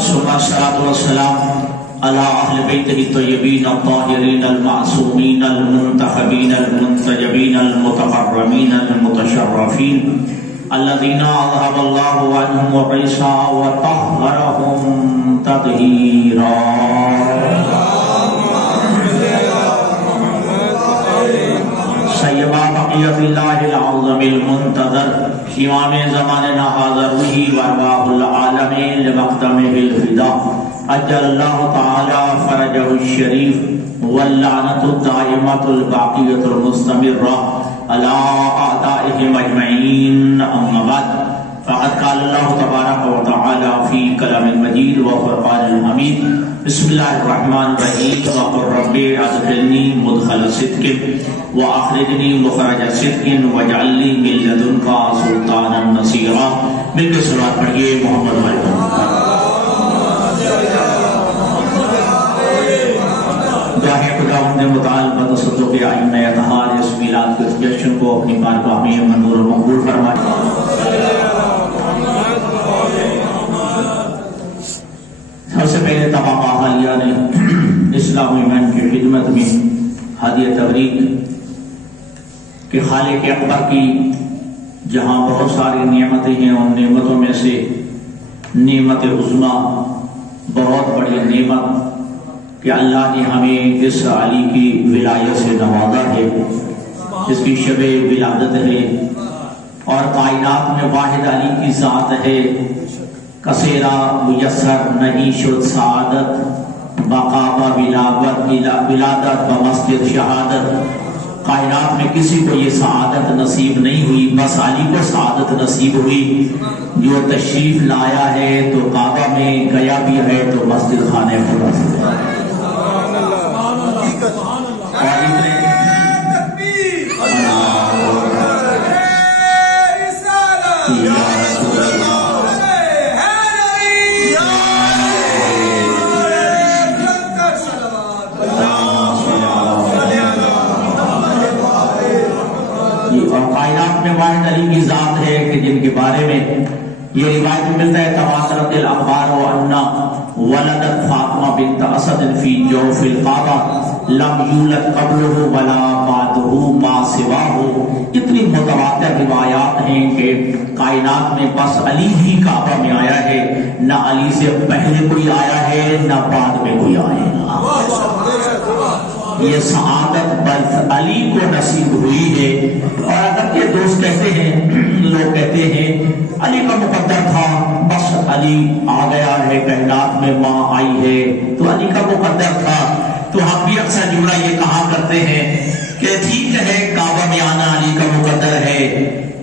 ثم الصلاة والسلام على أهل بيته الطيبين الطاهرين المعصومين المنتخبين المنتجبين المتكرمين المتشرفين الذين أذهب الله عنهم الرجس وطهرهم تطهيرا. سیما بقیت اللہ العظم المنتظر امام زماننا حاضر وہی وارواح العالمین لمقدمہ الفدا اجل اللہ تعالی فرجہ الشریف واللعنت الدائمت الباقیت المستمرہ علی اعدائهم اجمعین. اما بعد فقد قال اللہ تبارک و تعالی فی کلام المجید و فرقان الحمید. بسم اللہ الرحمن الرحیم. وقل رب ادخلنی مدخل صدق واخرجنی مخرج صدق واجعل لی من لدنک سلطانا نصیرا. مل کے صلوات پڑھیے محمد وعلیہ. دعائے خداوند متعال بتصدق ائمہ اطہار اس میلاد کے جشن کو اپنی بارگاہ میں منظور و مقبول فرمائے. سب سے پہلے تمام اہالیہ نے اسلامی ایمان کی خدمت میں ہدیہ تبریک کہ خالق اکبر کی جہاں بہت ساری نعمتیں ہیں ان نعمتوں میں سے نعمت عظمیٰ بہت بڑی نعمت کہ اللہ نے ہمیں اس علی کی ولایت سے نوازا ہے، اس کی شب ولادت ہے اور کائنات میں واحد علی کی ذات ہے. کثیرہ میسر نہیں شد سعادت بقا ولادت بمسجد شہادت. کائنات میں کسی کو یہ سعادت نصیب نہیں ہوئی، بس علی کو سعادت نصیب ہوئی. جو تشریف لایا ہے تو کعبہ میں، گیا بھی ہے تو مسجد خانے خدا سے. کائنات میں واحد علی کی ذات ہے کہ جن کے بارے میں یہ روایت ملتا ہے تواترت الاخبار وانہ ولدت فاطمہ بنت اسد فی جوف الکعبہ لم یولد قبلہ ولا بعدہ ما سواہ. اتنی متواتر روایات ہیں کہ کائنات میں بس علی ہی کعبہ میں آیا ہے، نہ علی سے پہلے کوئی آیا ہے نہ بعد میں کوئی آئے گا. یہ سعادت بس علی کو نصیب ہوئی ہے. اور اگر یہ دوست کہتے ہیں، لوگ کہتے ہیں علی کا مقدر تھا، بس علی آ گیا ہے، کائنات میں ماں آئی ہے تو علی کا مقدر تھا. تو ہم بھی اکثر جملہ یہ کہا کرتے ہیں کہ ٹھیک ہے کعبہ میں آنا علی کا مقدر ہے،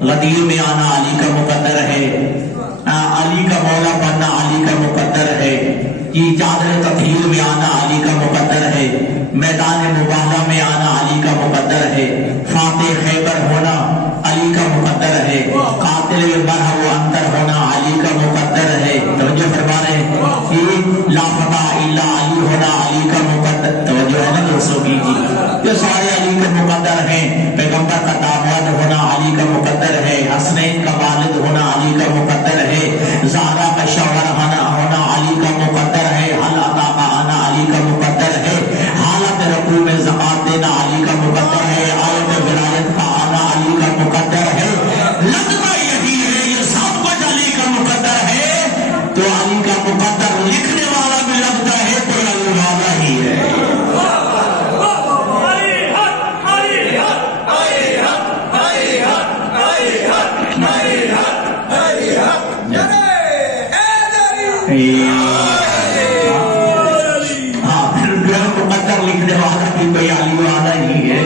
غدیر میں آنا علی کا مقدر ہے، علی کا مولا بننا علی کا مقدر ہے، یہ چادر تطہیر میں آنا علی کا مقدر ہے، میدان مباہلہ میں آنا علی کا مقدر ہے، فاتح خیبر ہونا علی کا مقدر ہے، قاتل برہ و اندر ہونا علی کا مقدر ہے. توجہ فرما رہے ہیں کہ لا فتح الا علی ہونا علی کا مقدر. توجہ ہے نا دوستوں کی جی، یہ سارے علی کا مقدر ہیں. پیغمبر کا داماد ہونا علی کا مقدر ہے، حسنین کا والد ہونا علی کا مقدر ہے، زہرا کا شوہر ہونا علی کا مقدر ہے، حل عطا کا آنا علی کا مقدر ہے، حالت رکوع میں زکات دینا علی کا مقدر ہے، آیت ولایت کا آنا علی کا مقدر ہے. لگتا یہی ہے یہ سب کچھ علی کا مقدر ہے. تو علی کا مقدر لکھنے والا بھی لگتا ہے تو علی والا ہی ہے. مقدر لکھنے والا بھی کوئی علی والا ہی ہے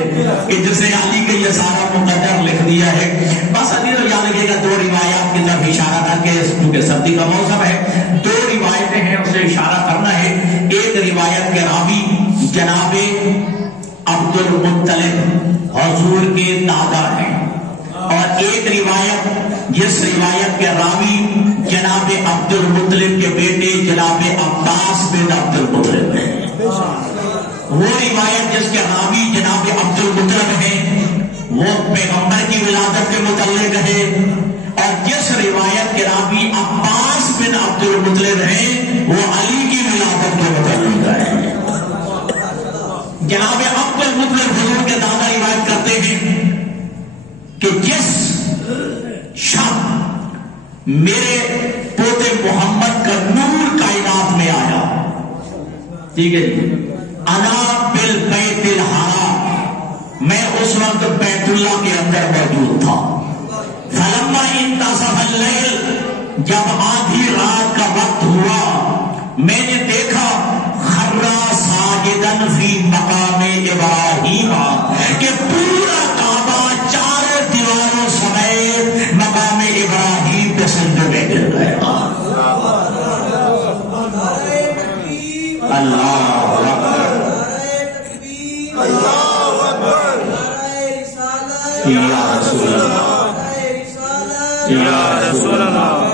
کہ جسے علی کے یہ سارا مقدر لکھ دیا ہے. بس علی تو یاد رکھیے گا دو روایات کی طرف اشارہ کر کے، کیونکہ سردی کا موسم ہے، دو روایتیں ہیں اسے اشارہ کرنا ہے. ایک روایت کے راوی جناب عبد المطلب حضور کے دادا ہیں، اور ایک روایت جس روایت کے راوی جناب عبد المطلب کے بیٹے جناب عباس بن عبد المطلب ہیں. وہ روایت جس کے راوی جناب عبد المطلب ہیں وہ پیغمبر کی ولادت کے متعلق ہے، اور جس روایت کے راوی عباس بن عبد المطلب میرے پوتے محمد کا نور کائنات میں آیا. ٹھیک ہے جی. انا بالبیت الحرام، میں اس وقت بیت اللہ کے اندر موجود تھا. فلما انتصف اللیل، جب آدھی رات کا وقت ہوا، میں نے دیکھا خرا ساجدن فی مقام ابراہیم، کہ پورا کعبہ چاروں دیواروں سمیت مقام ابراہیم کے سجدے میں گر گیا. اللہ اکبر، یا رسول اللہ، یا رسول اللہ،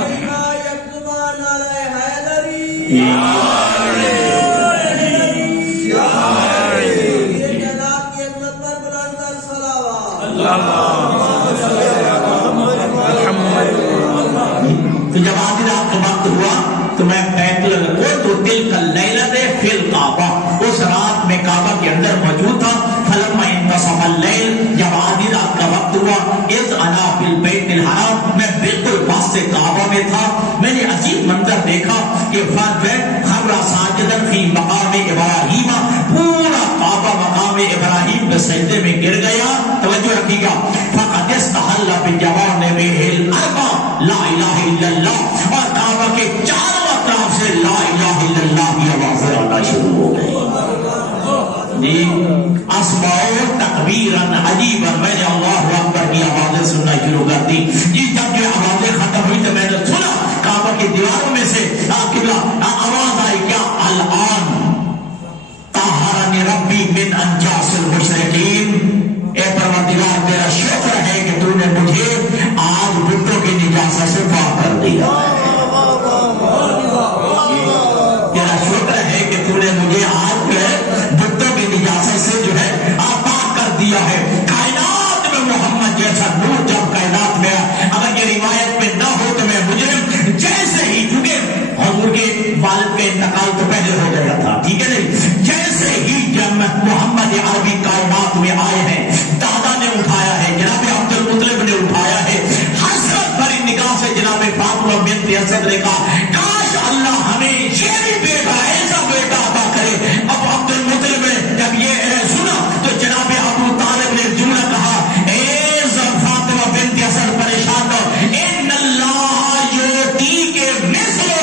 تو جب آدھی رات کا وقت ہوا تو میں بیت اللہ تو تلک اللیلۃ فی الکعبہ، اس رات میں کعبہ کے اندر موجود تھا. فلما انتصف اللیل، جب آدھی رات کا وقت ہوا، اذ انا بالبیت الحرام، میں بالکل واسطے کعبہ میں تھا. میں نے عجیب منظر دیکھا کہ خرا ساجدن فی مقام ابراہیم، پورا کعبہ مقام ابراہیم کے سجدے میں گر گیا. توجہ رکھیے گا. فقد استحل بجوانبہ الاربع لا الہ الا اللہ، اور کعبہ کے چاروں اطراف سے لا الہ الا اللہ کی آوازیں آنا شروع ہو گئی. جی اسمعوا تکبیرا عجیبا، میں نے اللہ اکبر کی آوازیں سننا شروع کر دی. جی جب یہ آوازیں ختم ہوئی تو میں نے سنا کعبہ کی دیواروں میں سے آواز آئی، کیا الآن طہرنی ربی من انجاس المشرکین، اے پروردگار تیرا شکر ہے کہ تو نے مجھے آج بتوں کی نجاست سے پاک کر دیا. تیرا شکر ہے کہ تو نے مجھے آج بتوں کی نجاست سے جو ہے پاک کر دیا ہے. کائنات میں محمد جیسا نور جب کائنات میں، اگر یہ روایت میں نہ ہو تو میں مجرم جیسے ہی، چونکہ حضور کے والد کا انتقال تو پہلے ہو گیا تھا، ٹھیک ہے نہیں، جیسے ہی جب محمد عربی کائنات میں آئے ہیں، دادا نے اٹھایا ہے، جناب عبد المطلب نے اٹھایا ہے، حسرت بھری نگاہ سے جناب فاطمہ بنت اسد نے کہا کاش اللہ ہمیں یہ بھی بیٹا، ایسا بیٹا عطا کرے. اب عبد المطلب نے جب یہ سنا تو جناب ابو طالب نے جملہ کہا، اے فاطمہ بنت اسد پریشان ہو، ان اللہ یؤتیک مثلہ،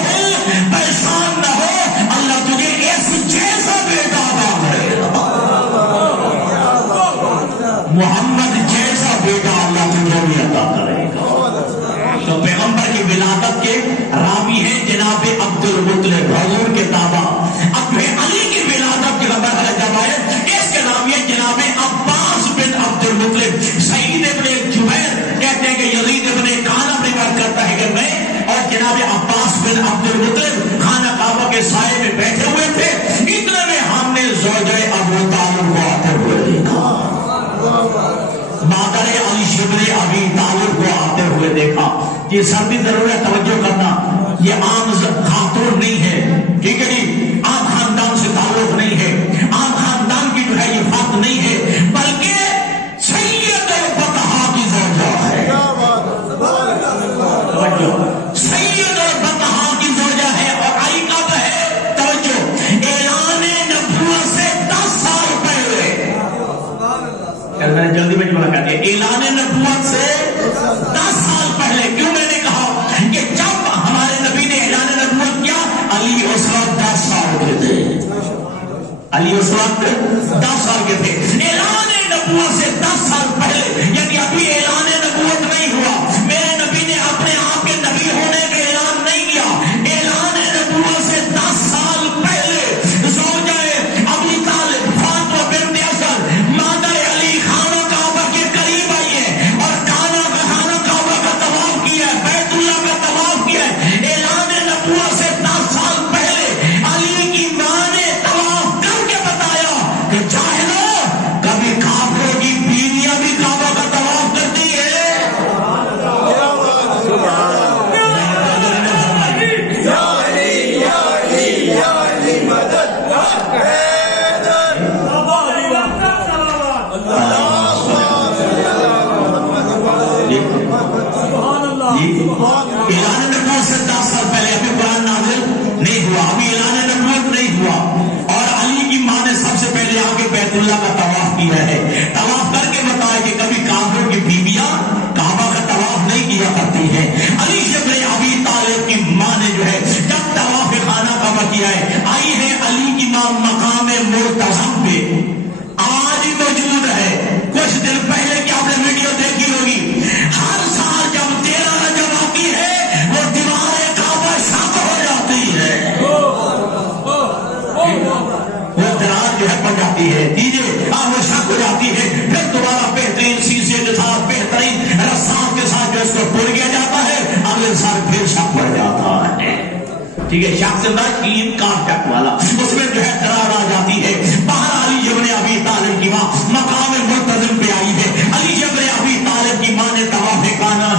پریشان نہ ہو، اللہ تجھے ایک جیسا بیٹا عطا کرے گا. محمد جیسا بیٹا اللہ تجھے بھی عطا کرے گا. تو پیغمبر کی ولادت کے راوی ہیں جناب عبد المطلب، حضور کے دادا. اب علی کی ولادت کے خبر جب آئے، اس کے راوی ہیں جناب عباس بن عبد المطلب. سعید ابن جبیر کہتے ہیں کہ یزید ابن کعب روایت کرتا ہے کہ میں اور جناب عباس بن عبد المطلب خانہ کعبہ کے سائے میں بیٹھے ہوئے تھے. اتنے میں ہم نے زوجہ ابو طالب کو آتے ہوئے دیکھا، مادر علی شبر ابی طالب کو آتے ہوئے دیکھا. یہ سب بھی ضرورت توجہ کرنا، یہ عام خاتون نہیں ہے، ٹھیک ہے جی، عام خاندان سے تعلق نہیں ہے، عام خاندان کی جو ہے یہ بات نہیں ہے، بلکہ سید البطحاء کی زوجہ ہے. توجہ، سید البطحاء کی زوجہ ہے. اور آئی کب ہے؟ توجہ، اعلان نبوت سے 10 سال پہلے. میں نے جلدی میں جملہ کہتے ہیں، اعلان نبوت سے 10 سال پہلے. کیوں میں نے کہا کہ جب ہمارے نبی نے اعلان نبوت کیا، علی اس وقت 10 سال کے تھے. علی اس وقت 10 سال کے تھے. اعلان نبوت سے 10 سال پہلے، یعنی ابھی اعلان نبوت نہیں ہوا، میرے نبی نے اپنے آپ کے نبی ہونے کا اعلان نہیں کیا. اعلان نبوت سے 10 سال پہلے زوجہ ابو طالب فاطمہ بنت اسد مادر علی خانہ کعبہ کے قریب آئی ہے اور خانہ کعبہ کا طواف کیا ہے، بیت اللہ کا طواف کیا ہے. اعلان نبوت سے 10 سال پہلے علی کی ماں نے طواف کر کے بتایا کہ جاہلو آج سے 10 سال پہلے ابھی قرآن نازل نہیں ہوا، ابھی اعلان نبوت نہیں ہوا، اور علی کی ماں نے سب سے پہلے آ کے بیت اللہ کا طواف کیا ہے. طواف کر کے بتایا کہ کبھی کافر کی بیویاں کعبہ کا طواف نہیں کیا کرتی ہے. علی ابن ابی طالب کی ماں نے جو ہے جب طواف خانہ کعبہ کیا ہے، آئی ہے علی کی ماں مقام مرتضم پہ آج موجود ہے. کچھ دن پہلے کی آپ نے ویڈیو دیکھی ہوگی، ہر سال جب 13 رجب آتی ہے وہ دیوار کعبہ شق ہو جاتی ہے، وہ درار جو ہے پڑ جاتی ہے، دیجیے وہ شق ہو جاتی ہے. پھر دوبارہ بہترین شیشے کے ساتھ بہترین رسام کے ساتھ جو اس کو پھوڑ کیا جاتا ہے، اگلے سال پھر شق پڑ جاتا ہے. ٹھیک ہے، شخص عید کا شک والا، اس میں جو ہے درار آ جاتی ہے. باہر علی ابن ابی طالب کی ماں مقام مرتضم پہ آئی ہے. علی ابن ابی طالب کی ماں نے طواف خانہ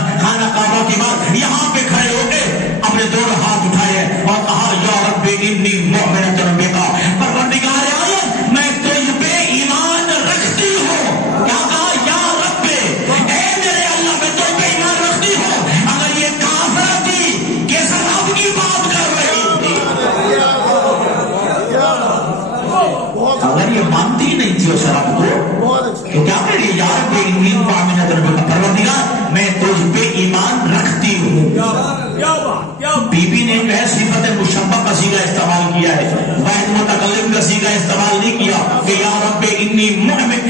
کعبہ کے بعد یہاں پہ کھڑے ہو کے اپنے دونوں ہاتھ اٹھائے اور کہا یا رب انی مؤمنۃ بک، پروردگار عالم میں تجھ پہ ایمان رکھتی ہوں. کیا کہا؟ یا رب، اے میرے اللہ میں تجھ پہ ایمان رکھتی ہوں. اگر یہ کافر تھی کہ رب کی بات کر رہی تھی، اگر یہ مانتی نہیں تھی اس رب کو تو کیا کہہ رہی؟ یا رب انی مؤمنۃ بک، پروردگار میں تجھ پہ ایمان رکھتی ہوں. بی بی نے جو ہے صفت مشبہ کا صیغہ استعمال کیا ہے، واحد متکلم کا صیغہ استعمال نہیں کیا کہ یا رب انی مؤمن بک،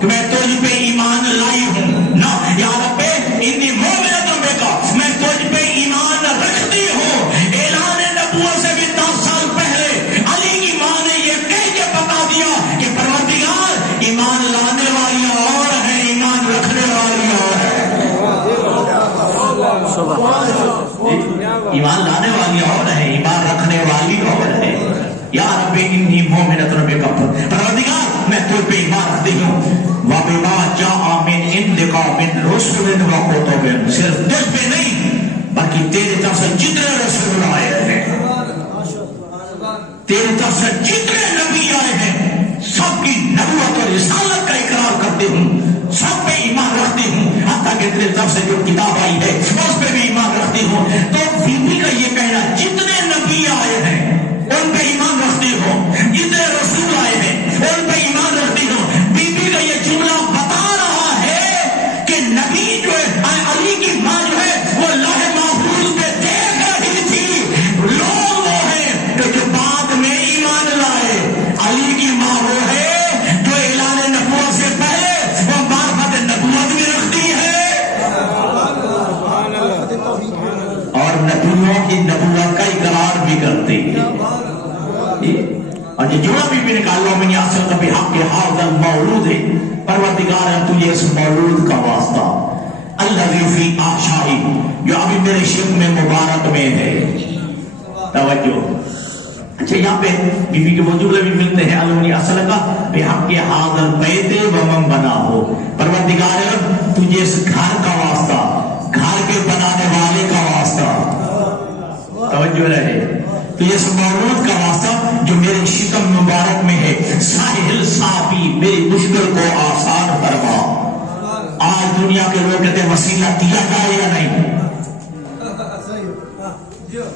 کہ میں تجھ پہ ایمان لائی ہوں. نہ، یا رب انی مؤمنۃ بک، میں تجھ پہ ایمان رکھتی ہوں. اعلان نبوت سے بھی 10 سال پہلے علی کی ماں نے یہ کہہ کے بتا دیا کہ پروردگار ایمان لانے والی اور ہے، ایمان رکھنے والی اور ہے. ایمان لانے والی اور ہے، ایمان رکھنے والی اور ہے. یا رب انی مؤمنۃ بک، پروردگار میں تجھ پہ ایمان رکھتی ہوں. وَبِمَا جَاءَ مِنْ عِنْدِكَ مِنْ رُسُلٍ وَكُتُبٍ، صرف تجھ پہ نہیں بلکہ تیرے طرف سے جتنے رسول آئے ہیں، تیرے طرف سے جتنے نبی آئے ہیں، سب کی نبوت اور رسالت کا اقرار کرتے ہوں، سب پہ ایمان رکھتی ہوں. حتیٰ کہ تیرے طرف سے جو کتاب آئی ہے اس پہ بھی ایمان رکھتی ہوں. تو بی بی کا یہ کہنا جتنے نبی آئے ہیں ان پہ ایمان رکھتی ہوں، جتنے رسول آئے ہیں ان پہ ایمان رکھتی ہوں. بی بی کا یہ جملہ بتا رہا ہے کہ نبی جو ہے، علی کی ماں جو ہے وہ لوح محفوظ پہ دیکھ رہی تھی. لوگ وہ ہیں کہ جو بعد میں ایمان لائے، علی کی ماں وہ ہے جو اعلان نبوت سے پہلے وہ معرفت نبوت بھی رکھتی ہے اور نبیوں کی نبوت کا اقرار بھی کرتی ہے. اور یہ جوڑا بھی نکالو میں یاسر کبھی حق کے حاضر مولود ہے. پروردگار ہے تجھے اس مولود کا واسطہ، الذی فی احشائی، جو ابھی میرے شب میں مبارک میں ہے. توجہ. اچھا، یہاں پہ بی بی کے وہ جملے بھی ملتے ہیں، الونی اصل کا بے حق کے حاضر بیتے ومن بنا ہو. پروردگار تجھے اس گھر کا واسطہ، گھر کے بنانے والے کا واسطہ، توجہ رہے، تجھے اس مولود کا واسطہ جو میرے شکم مبارک میں ہے. ساحل صافی، میری مشکل کو آسان فرما. آج دنیا کے لوگ کہتے ہیں وسیلہ دیا جائے یا نہیں.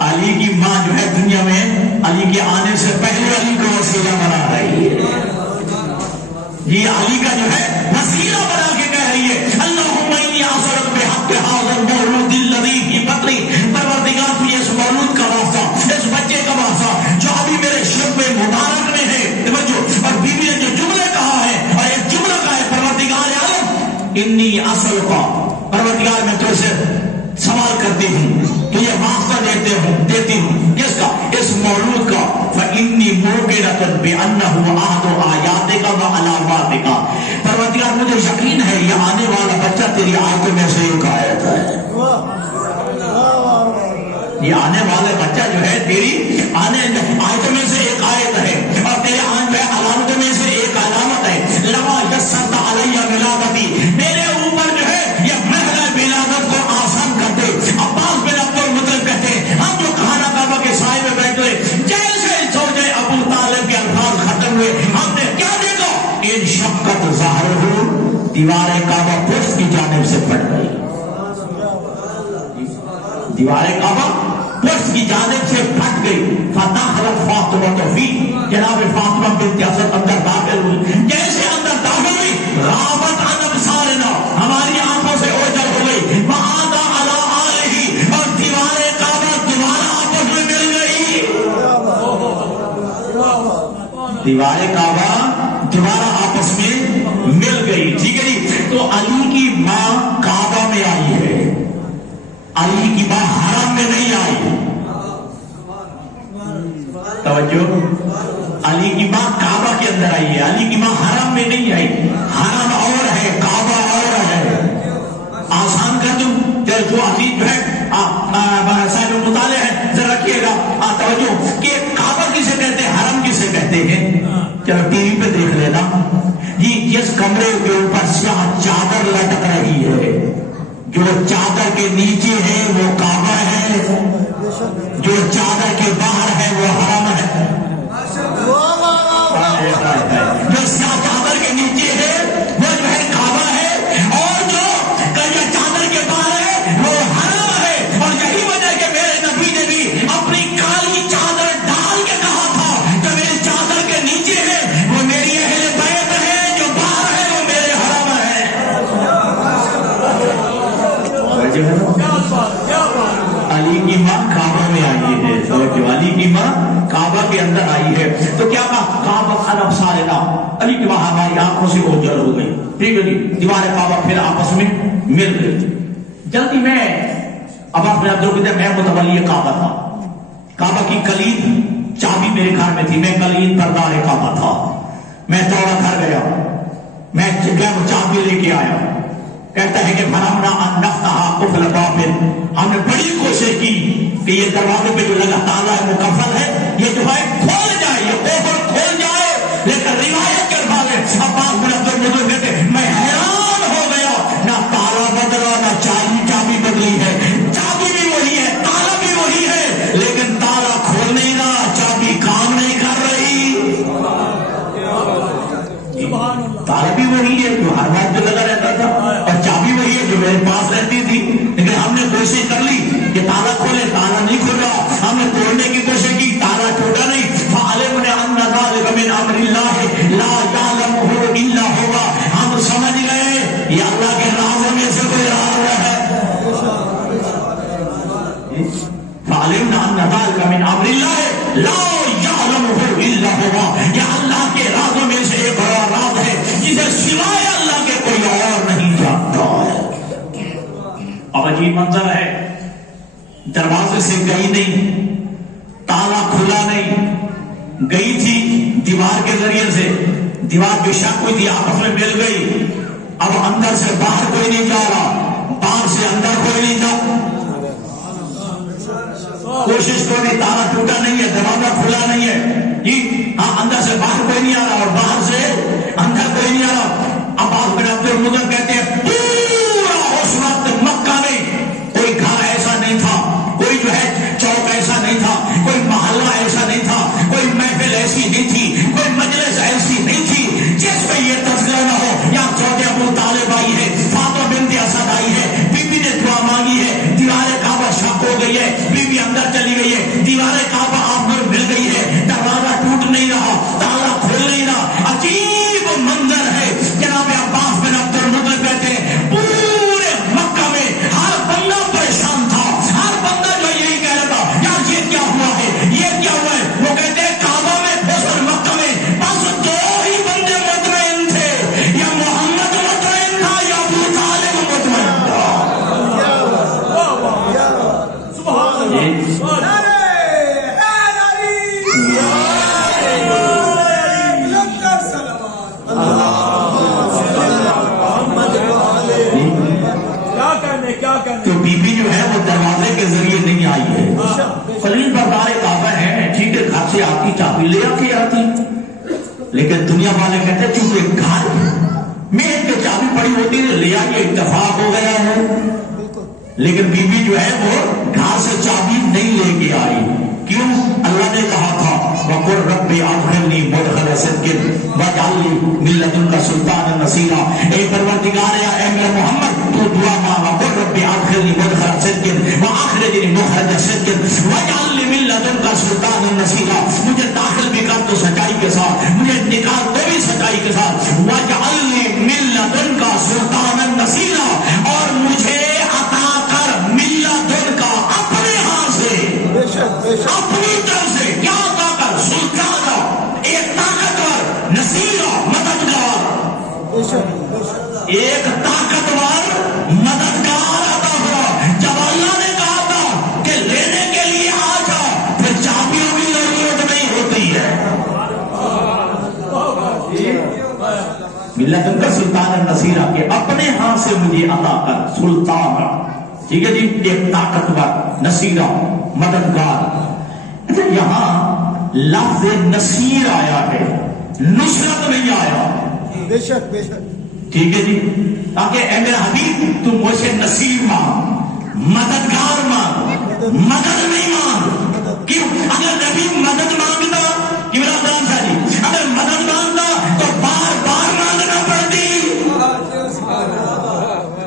علی کی ماں جو ہے دنیا میں علی کے آنے سے پہلے علی کو وسیلہ بنا رہی ہے. یہ علی کا جو ہے وسیلہ بنا کے کہہ رہی ہے اللہم انی اعوذ بحق هذا المولود الذی فی بطنی. پروردگار تجھے اس مولود کا واسطہ، اس بچے کا واسطہ جو ابھی میرے شب میں مبارک میں ہے. اور بیوی نے جو جملے کہا ہے اور ایک جملہ کہا ہے پروردگار عالم انی اصل کا، پروردگار میں تو سے سوال کرتی ہوں، تجھے واسطہ دیتی ہوں کس کا؟ اس مولود کا. فإنی موقنۃ بأنہ احد آیاتک وعلاماتک، پروردگار مجھے یقین ہے یہ آنے والا بچہ تیری آیتوں میں سے ایک آیت ہے. یہ آنے والا بچہ جو ہے تیری آیتوں میں سے ایک آیت ہے اور تیرے جو ہے علامتوں میں سے ایک علامت ہے. لما یسرت علی ولادتی، میرے اوپر جو ہے یہ محل ولادت کو آسان کر دے. عباس بن عبد المطلب کہتے ہیں ہم جو خانہ کعبہ کے سائے میں بیٹھے جیسے سوچے ابو طالب کے الفاظ ختم ہوئے، ہم نے کیا دیکھا؟ ان شقت ظاہر، دیوار کعبہ پشت کی جانب سے پھٹ گئی. دیوار کعبہ پشت کی جانب سے پھٹ گئی. فدخلت فاطمہ فی، جناب فاطمہ بنت اسد اندر داخل ہوئی. جیسے اندر داخل ہوئی رابط عن ابصارنا، ہماری آنکھوں سے اوجھل ہو گئی. وعاد علی آلہ، اور دیوار کعبہ دوبارہ آپس میں مل گئی. دیوار کعبہ دوبارہ آپس میں مل گئی. ٹھیک ہے جی. تو علی کی ماں کعبہ میں آئی ہے، علی کی ماں حرم میں نہیں آئی. توجہ، علی کی ماں کعبہ کے اندر آئی ہے، علی کی ماں حرم میں نہیں آئی. حرم اور ہے، کعبہ اور ہے. آسان کر دوں جو عزیز جو ہے صاحب مطالعہ ہے ذرا رکھیے گا توجہ کہ کعبہ کسے کہتے ہیں، حرم کسے کہتے ہیں. چلو ٹی وی پہ دیکھ لینا. یہ جس کمرے کے اوپر سیاہ چادر لٹک رہی ہے، جو چادر کے نیچے ہے وہ کعبہ ہے، جو چادر کے باہر ہے وہ حرم ہے. جو سیاہ چادر کے نیچے ہے وہ جو ہے کعبہ ہے، اور جو چادر کے باہر ہے وہ حرم ہے. اور یہی وجہ کہ میرے نبی نے بھی اپنی کالی چادر ڈال کے کہا تھا کہ میری چادر کے نیچے ہے وہ میری اہل بیت ہے، جو باہر ہے وہ میرے حرم ہے. علی کی ماں کعبہ میں آئی ہے، علی کی ماں کعبہ کے اندر آئی ہے. تو کیا کہا، کعبہ عن ابصارنا، علی کی ماں ہماری آنکھوں سے اوجھل ہو گئی. ٹھیک ہے جی. دیوار کعبہ پھر آپس میں مل گئی. جلدی میں اب آپ نے جو کہتے ہیں میں متولی کعبہ تھا، کعبہ کی کلید چابی میرے گھر میں تھی، میں کلید بردار کعبہ تھا. میں دوڑا گھر گیا، میں وہ چابی لے کے آیا. کہتا ہے کہ بھرمنا ان نفتحا قفل باب، ہم نے بڑی کوشش کی کہ یہ دروازے پہ جو لگا تالا ہے مکفل ہے، یہ جو ہے کھول جائے، یہ قفل کھول جائے. لیکن روایت کے الفاظ عباس بن عبد المطلب کہتے ہیں میں حیران ہو گیا، نہ تالا بدلا نہ چابی بدلی ہے. چابی بھی وہی ہے، تالا بھی وہی ہے، لیکن تالا کھول نہیں رہا، چابی کام نہیں کر رہی. تالا بھی وہی ہے جو ہر وقت جو لگا رہتا تھا، اور چابی وہی ہے جو میرے پاس رہتی تھی. لیکن ہم نے کوشش کر لی کہ تالا کھولے، تالا نہیں کھولا. ہم نے توڑنے کی کوشش کی، تالا ٹوٹا نہیں. فعلمنا ان ذلک من امر اللہ لا یعلمہ الا ہوا، ہم سمجھ گئے یہ اللہ کے رازوں میں سے کوئی راز ہے. فعلمنا ان ذلک من امر اللہ لا یعلمہ الا ہوا، یہ اللہ کے رازوں میں سے ایک بڑا راز ہے جسے سوائے اللہ کے کوئی اور نہیں جانتا ہے. اب عجیب منظر ہے، دروازے سے گئی نہیں، تالا کھلا نہیں، گئی تھی دیوار کے ذریعے سے، دیوار کی شک ہوئی تھی، آپس میں مل گئی. اب اندر سے باہر کوئی نہیں جا رہا، باہر سے اندر کوئی نہیں جا، کوشش کوئی نہیں، تالا ٹوٹا نہیں ہے، دروازہ کھلا نہیں ہے جی. ہاں اندر سے باہر کوئی نہیں آ رہا اور باہر سے اندر کوئی نہیں آ رہا. عباس بن عبد المطلب کہتے ہیں پورا اس وقت مکہ میں کوئی گھر ایسا نہیں تھا، کوئی جو ہے چوک ایسا نہیں تھا، کوئی محلہ ایسا نہیں تھا، کوئی محفل ایسی نہیں تھی، کوئی مجلس ایسی نہیں تھی جس پہ یہ تذکرہ نہ ہو یا زوج ابو طالب آئی ہے، فاطمہ بنت اسد آئی ہے، بی بی نے دعا مانگی ہے، دیوار کعبہ شق ہو گئی ہے، بی بی اندر چلی گئی ہے، دیوار کعبہ آپ میں مل گئی ہے، دروازہ ٹوٹ نہیں رہا، تالا کھل نہیں رہا. عجیب منظر ہے. جناب عباس بن عبد المطلب کہتے ہیں پورے مکہ میں ہر بندہ پریشان تھا، ہر بندہ جو یہی کہہ رہا تھا یار یہ کیا ہوا ہے، یہ کیا ہوا ہے. وہ کہتے ہیں کعبہ میں اور مکہ میں بس دو ہی بندے مطمئن تھے، یا محمد مطمئن تھا یا ابو طالب مطمئن تھا. تو بی بی جو ہے وہ دروازے کے ذریعے نہیں آئی ہے، خلیل بردار کعبہ ہے، ٹھیک ہے گھر سے آتی چابی لے کے آتی، لیکن دنیا والے کہتے چونکہ گھر میں ایک چابی پڑی ہوتی ہے لے آئیے، اتفاق ہو گیا ہے. لیکن بی بی جو ہے وہ گھر سے چابی نہیں لے کے آئی. کیوں؟ اللہ نے کہا تھا وَقُلْ رَبِّ أَدْخِلْنِي مُدْخَلَ صِدْقٍ وَاجْعَلْنِي مِن لَّدُنكَ سُلْطَانًا نَصِيرًا. اے پروردگار اے میرے محمد تو دعا مانگ، وَقُلْ رَبِّ أَدْخِلْنِي مُدْخَلَ صِدْقٍ وآخر دن مخرج صدق واجعل لي من لدنك سلطانا نصيرا، مجھے داخل بھی کر تو سچائی کے ساتھ، مجھے نکال تو بھی سچائی کے ساتھ، واجعل لي من لدنك سلطانا نصيرا، اور مجھے عطا کر من لدنك اپنے ہاتھ سے، اپنی طرف سے کیا عطا کر، سلطانا ایک طاقتور، نصیرا مددگار، ایک طاقتور مددگار عطا ہوا۔ جب اللہ نے کہا تھا کہ لینے کے لیے آ جا، پھر چابیوں کی ضرورت نہیں ہوتی ہے۔ ملت ان کا سلطان نصیرہ کے اپنے ہاتھ سے مجھے عطا کر، سلطان، ٹھیک ہے جی، ایک طاقتور، نصیرہ مددگار۔ اچھا یہاں لفظ نصیر آیا ہے، نصرت نہیں آیا، بے شک بے شک، ٹھیک ہے جی، تاکہ اے میرا حبیب تم مجھ سے نصیر مانگ، مددگار مانگ، مدد نہیں مانگ۔ کیوں؟ اگر نبی مدد مانگتا کہ میرا دان شاہ جی، اگر مدد مانگتا تو بار بار مانگنا پڑتی،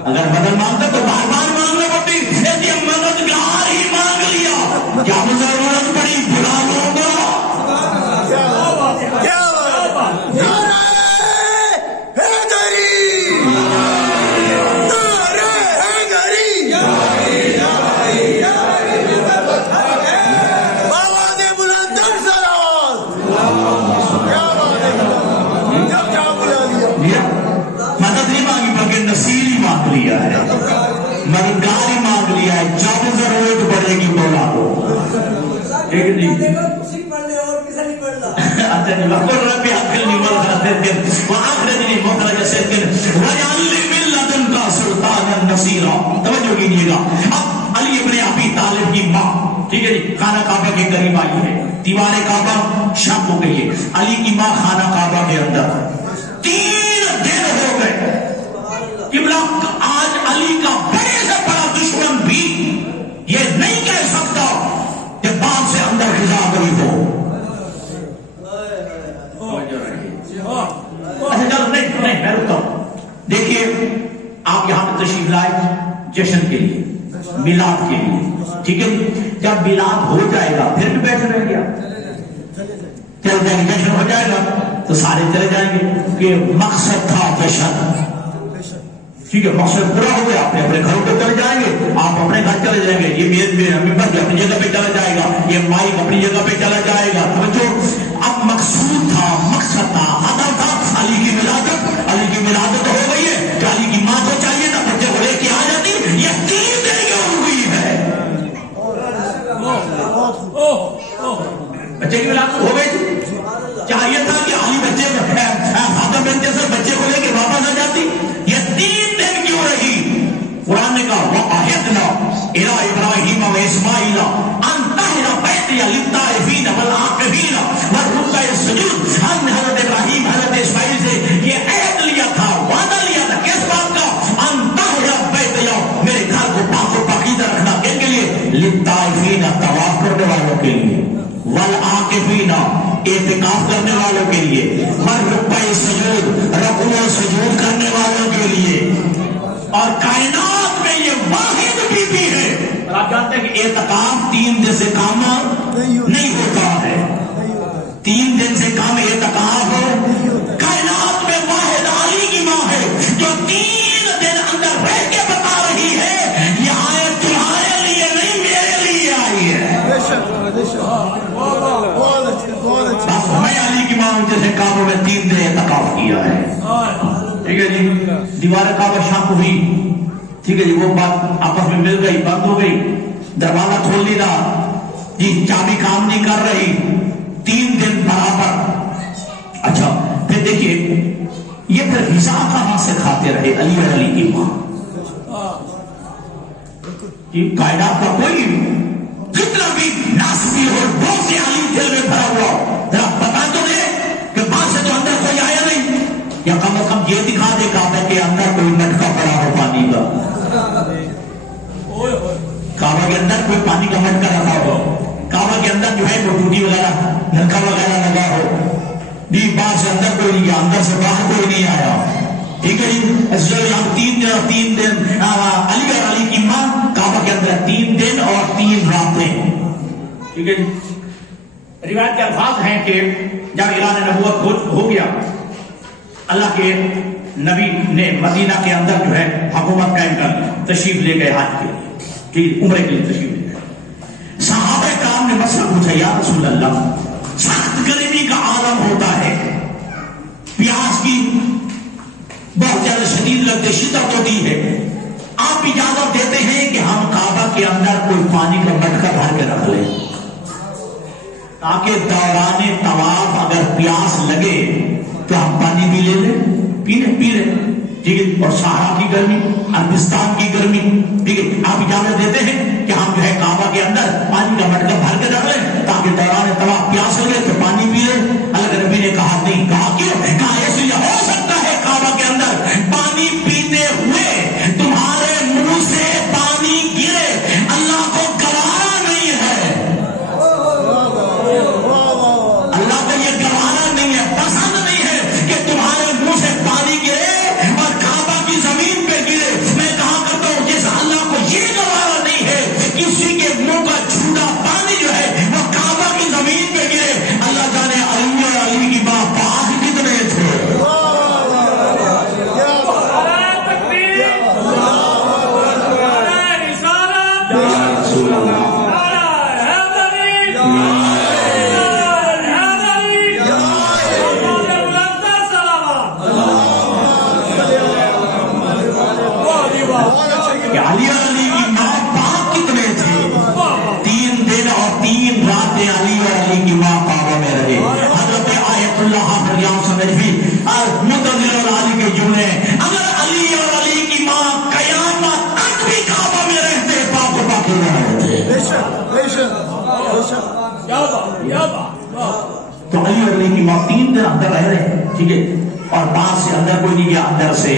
اگر مدد مانگتا تو بار بار مانگنا پڑتی، لیکن مددگار ہی مانگ لیا، کیا ضرورت پڑی بلا لوں گا؟ مددگار ہی مانگ لیا ہے، جب ضرورت پڑے گی بولا دو۔ اچھا جی، وَقُلْ رَبِّ أَدْخِلْنِي مُدْخَلَ صِدْقٍ وَأَخْرِجْنِي مُخْرَجَ صِدْقٍ وَاجْعَل لِّي مِن لَّدُنكَ سُلْطَانًا نَصِيرًا۔ توجہ کیجیے گا، اب علی ابن ابی طالب کی ماں، ٹھیک ہے جی، خانہ کعبہ کے قریب آئی ہے، دیوار کعبہ شق ہو گئی ہے، علی کی ماں خانہ کعبہ کے اندر 3 دن ہو گئے۔ قبلہ آج علی کا بڑے سے بڑا دشمن بھی یہ نہیں کہہ سکتا کہ باپ سے اندر غذا گئی ہو۔ اچھا چلو نہیں میں رکتا ہوں، دیکھیے آپ یہاں پہ تشریف لائے جشن کے لیے، میلاد کے لیے، ٹھیک ہے، جب میلاد ہو جائے گا پھر بھی بیٹھ رہ گیا، چل جائیں گے، جشن ہو جائے گا تو سارے چلے جائیں گے، کہ مقصد تھا جشن، ٹھیک ہے، مقصد پورا ہو گیا، اپنے اپنے گھروں پہ چلے جائیں گے، آپ اپنے گھر چلے جائیں گے، یہ ممبر اپنی جگہ پہ چلا جائے گا، یہ مائک اپنی جگہ پہ چلا جائے گا۔ توجہ، اب مقصود تھا، مقصد تھا، ہدف تھا علی کی ولادت، علی کی ولادت ہو گئی ہے، کہ علی کی ماں کو چاہیے تھا بچے کو لے کے آ جاتی، یہ 3 دن کیوں ہوئی ہے؟ بچے کی ولادت ہو گئی تھی، چاہیے تھا کہ علی بچے فاطمہ بنت سے بچے کو لے کے واپس آ جاتی، یہ 3 دن کیوں رہی؟ قرآن نے کہا وَعَهِدْنَا إِلَىٰ إِبْرَاهِيمَ وَإِسْمَاعِيلَ أَن طَهِرَ بَيْتِيَ لِلطَّائِفِينَ وَالْعَاكِفِينَ وَالرُّكَّعِ السُّجُودِ۔ ہم نے حضرت ابراہیم حضرت اسماعیل سے یہ عہد لیا تھا، وعدہ لیا تھا، کس بات کا؟ أن طَهِرَ بَيْتِيَ، میرے گھر کو پاک و پاکیزہ رکھنا، کن کے لیے؟ لِلطَّائِفِينَ، طواف کرنے والوں کے لیے، والعاکفین، اعتکاف کرنے والوں کے لیے، والرکوع السجود، رکوع و سجود کرنے والوں کے لیے، اور کائنات میں یہ واحد بی بی ہے۔ اور آپ جانتے ہیں کہ اعتکاف 3 دن سے کام نہیں ہوتا ہے، 3 دن سے کام اعتکاف کائنات میں واحد علی کی ماں ہے، جو 3 دن اندر رہ کے بتا رہی ہے یہ آیت تمہارے لیے نہیں میرے لیے آئی ہے۔ میں علی کی ماں جیسے کاموں میں 3 دن اعتکاف کیا ہے، ٹھیک ہے جی، دیوار کعبہ شق ہوئی، ٹھیک ہے جی، وہ بات آپس میں مل گئی، بند ہو گئی، دروازہ کھول نہیں رہا جی، چابی کام نہیں کر رہی، 3 دن برابر۔ اچھا پھر دیکھیے یہ پھر غذا کہاں سے کھاتے رہے علی اور علی کی ماں؟ کائنات کا کوئی کتنا بھی ناسبی اور بہت سے علی دل میں بھرا ہوا، ذرا بتا تو دے کہ باہر سے تو اندر کوئی آیا نہیں، یا کم از کم یہ دکھا دے کعبہ کے اندر کوئی مٹکا پڑا ہو پانی کا، کعبہ کے اندر کوئی پانی کا مٹکا رکھا ہو، کعبہ کے اندر جو ہے وہ ٹوٹی وغیرہ نلکا وغیرہ لگا ہو، باہر سے اندر کوئی نہیں گیا، اندر سے باہر کوئی نہیں آیا، ٹھیک ہے جی. یہاں 3 دن اور 3 دن علی اور علی کی ماں کعبہ کے اندر 3 دن اور 3 راتیں. ٹھیک ہے جی. روایت کے الفاظ ہیں کہ جب اعلان نبوت ہو گیا اللہ کے نبی نے مدینہ کے اندر جو ہے حکومت قائم کر تشریف لے گئے حج کے لیے. ٹھیک عمرے کے لیے تشریف لے گئے. صحابہ کرام نے مسئلہ پوچھا یا رسول اللہ سخت گرمی کا عالم ہوتا ہے پیاس کی بہت زیادہ شدید لگتے شدت ہوتی ہے آپ اجازت دیتے ہیں کہ ہم کعبہ کے اندر کوئی پانی کا مٹکا بھر کے رکھ لیں تاکہ دوران طواف اگر پیاس لگے تو ہم پانی بھی لے لیں پی لیں ٹھیک ہے. اور صحرا کی گرمی عربستان کی گرمی ٹھیک ہے آپ اجازت دیتے ہیں کہ ہم جو ہے کعبہ کے اندر پانی کا مٹکا بھر کے رکھ لیں تاکہ دوران طواف پیاس لگے تو پانی پی لیں. اللہ کے نبی نے کہا نہیں. کہا کیوں؟ کہا اس لیے ہو سکتا ہے کعبہ کے اندر پانی پیتے ہوئے تمہارے منہ سے پانی گرے اللہ کو گوارا نہیں ہے. اللہ کو یہ گوارا نہیں ہے پسند نہیں ہے کہ تمہارے منہ سے پانی گرے اور کعبہ کی زمین پہ گرے. میں کہا کرتا ہوں جس اللہ کو یہ گوارا نہیں ہے کسی کے منہ کا چھوٹا پانی جو ہے وہ کعبہ کی زمین پہ گرے. اللہ جانے علی اور علی کی ماں پاس کتنے تھے. علی اور علی کی ماں باپ کتنے تھے. 3 دن اور 3 راتیں علی اور علی کی ماں کعبہ میں رہے. حضرت آیت اللہ حافظ سمجھ بھی متضر اور علی کے جملے اگر علی اور علی کی ماں قیامت تک بھی کعبہ میں رہتے پاک و پاک ہو رہتے. تو علی اور علی کی ماں 3 دن اندر رہ رہے ٹھیک ہے اور باہر سے اندر کوئی نہیں گیا اندر سے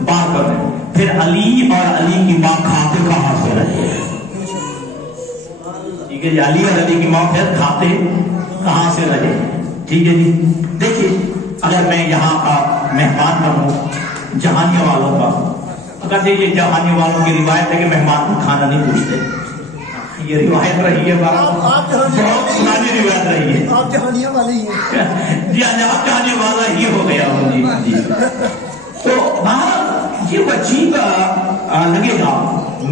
باہر کر رہے. پھر علی اور علی کی ماں کھاتے کہاں سے رہے. ٹھیک ہے جی. علی اور علی کی ماں پھر کھاتے کہاں سے رہے. ٹھیک ہے جی. دیکھیے اگر میں یہاں کا مہمان بنوں جہانیوں والوں کا اگر دیکھیے جہانیوں والوں کی روایت ہے کہ مہمان کو کھانا نہیں پوچھتے. یہ روایت رہی ہے بہت پرانی روایت رہی ہے. آپ جہانیوں والے ہی ہیں. جی آپ جہانیوں والا ہی ہو گیا ہوں. جی تو یہ عجیب لگے گا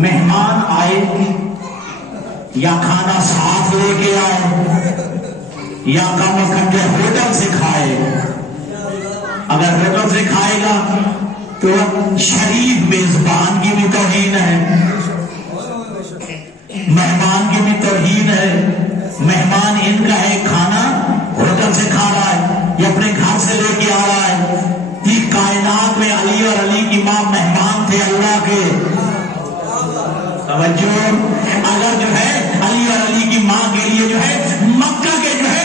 مہمان آئے یا کھانا ساتھ لے کے آئے یا کم از کم ہوٹل سے کھائے. اگر ہوٹل سے کھائے گا تو شریف میزبان کی بھی توہین ہے مہمان کی بھی توہین ہے. مہمان ان کا ہے کھانا ہوٹل سے کھا رہا ہے یا اپنے گھر سے لے کے آ رہا ہے. کائنات میں علی اور علی کی ماں مہمان تھے اللہ کے. توجہ اگر جو ہے علی اور علی کی ماں کے لیے جو ہے مکہ کے جو ہے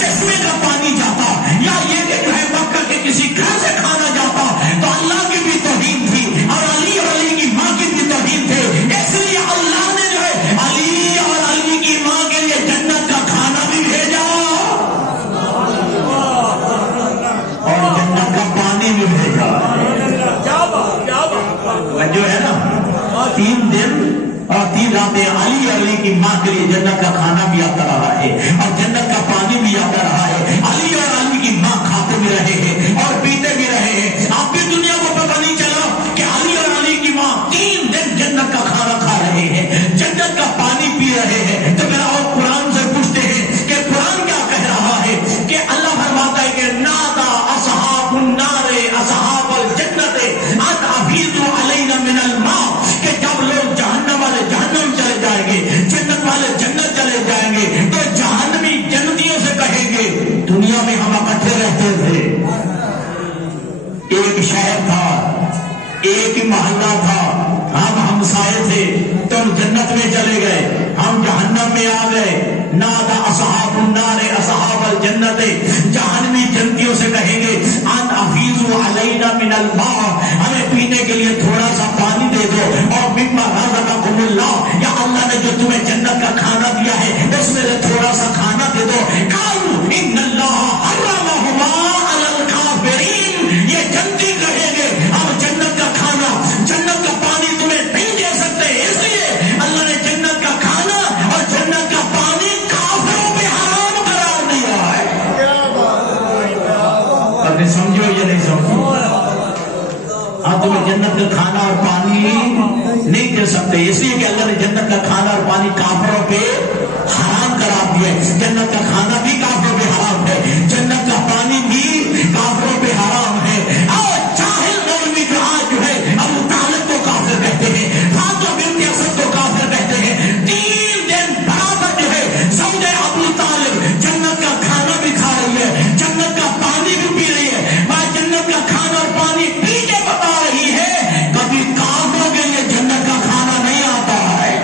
چشمے کا پانی جاتا یا یہ کہ جو ہے مکہ کے کسی گھر سے کھانا جاتا تو اللہ کی بھی توہین تھی اور علی اور علی کی ماں کی بھی توہین تھے. اس لیے اللہ نے جو ہے علی اور علی کی ماں کے لیے جنت کا کھانا بھی بھیجا اور جنت کا پانی بھی بھیجا. جو ہے نا 3 دن اور 3 راتیں علی اور علی کی ماں کے لیے جنت کا کھانا بھی آتا رہا ہے اور جنت کا پانی بھی آتا رہا ہے. علی اور علی کی ماں کھاتے بھی رہے ہیں اور پیتے بھی رہے ہیں. آپ کی دنیا کو پتہ نہیں چلا کہ علی اور علی کی ماں 3 دن جنت کا کھانا کھا رہے ہیں جنت کا پانی پی رہے ہیں. تو میرا اور قرآن سے پوچھتے ہیں کہ قرآن کیا کہہ رہا ہے کہ اللہ فرماتا ہے کہ نادا اصحاب النار اصحاب الجنت ان افیضوا علینا من الماء کہ جب لوگ جہنم والے جہنم چلے جائیں گے جنت والے جنت چلے جائیں گے تو جہنمی جنتیوں سے کہیں گے دنیا میں ہم اکٹھے رہتے تھے ایک شہر تھا ایک ہی محلہ تھا ہم ہمسائے تھے تم جنت میں چلے گئے ہم جہنم میں آ گئے. نادا اصحاب النار اصحاب الجنت جہنمی جنتیوں سے کہیں گے ان افیضوا علینا من الماء ہمیں پینے کے لیے تھوڑا سا پانی دے دو اور مما رزقکم اللہ یا اللہ نے جو تمہیں جنت کا کھانا دیا ہے اس میں سے تھوڑا سا کھانا دے دو. قالوا ان اللہ حرمہما علی الکافرین یہ جنتی کہیں گے کافروں پہ حرام قرار دیا ہے. جنت کا کھانا بھی کافروں پہ حرام ہے, جنت کا پانی بھی کافروں پہ حرام ہے. اور چاہے مولوی جو آج جو ہے ابو طالب کو کافر کہتے ہیں, فاطمہ بنت اسد کو کافر کہتے ہیں, 3 دن برابر جو ہے زوجہ ابو طالب جنت کا کھانا بھی کھا رہی ہے, جنت کا پانی بھی پی رہی ہے. میں جنت کا کھانا اور پانی پی کے بتا رہی ہے کبھی کافروں کے لیے جنت کا کھانا نہیں آتا ہے.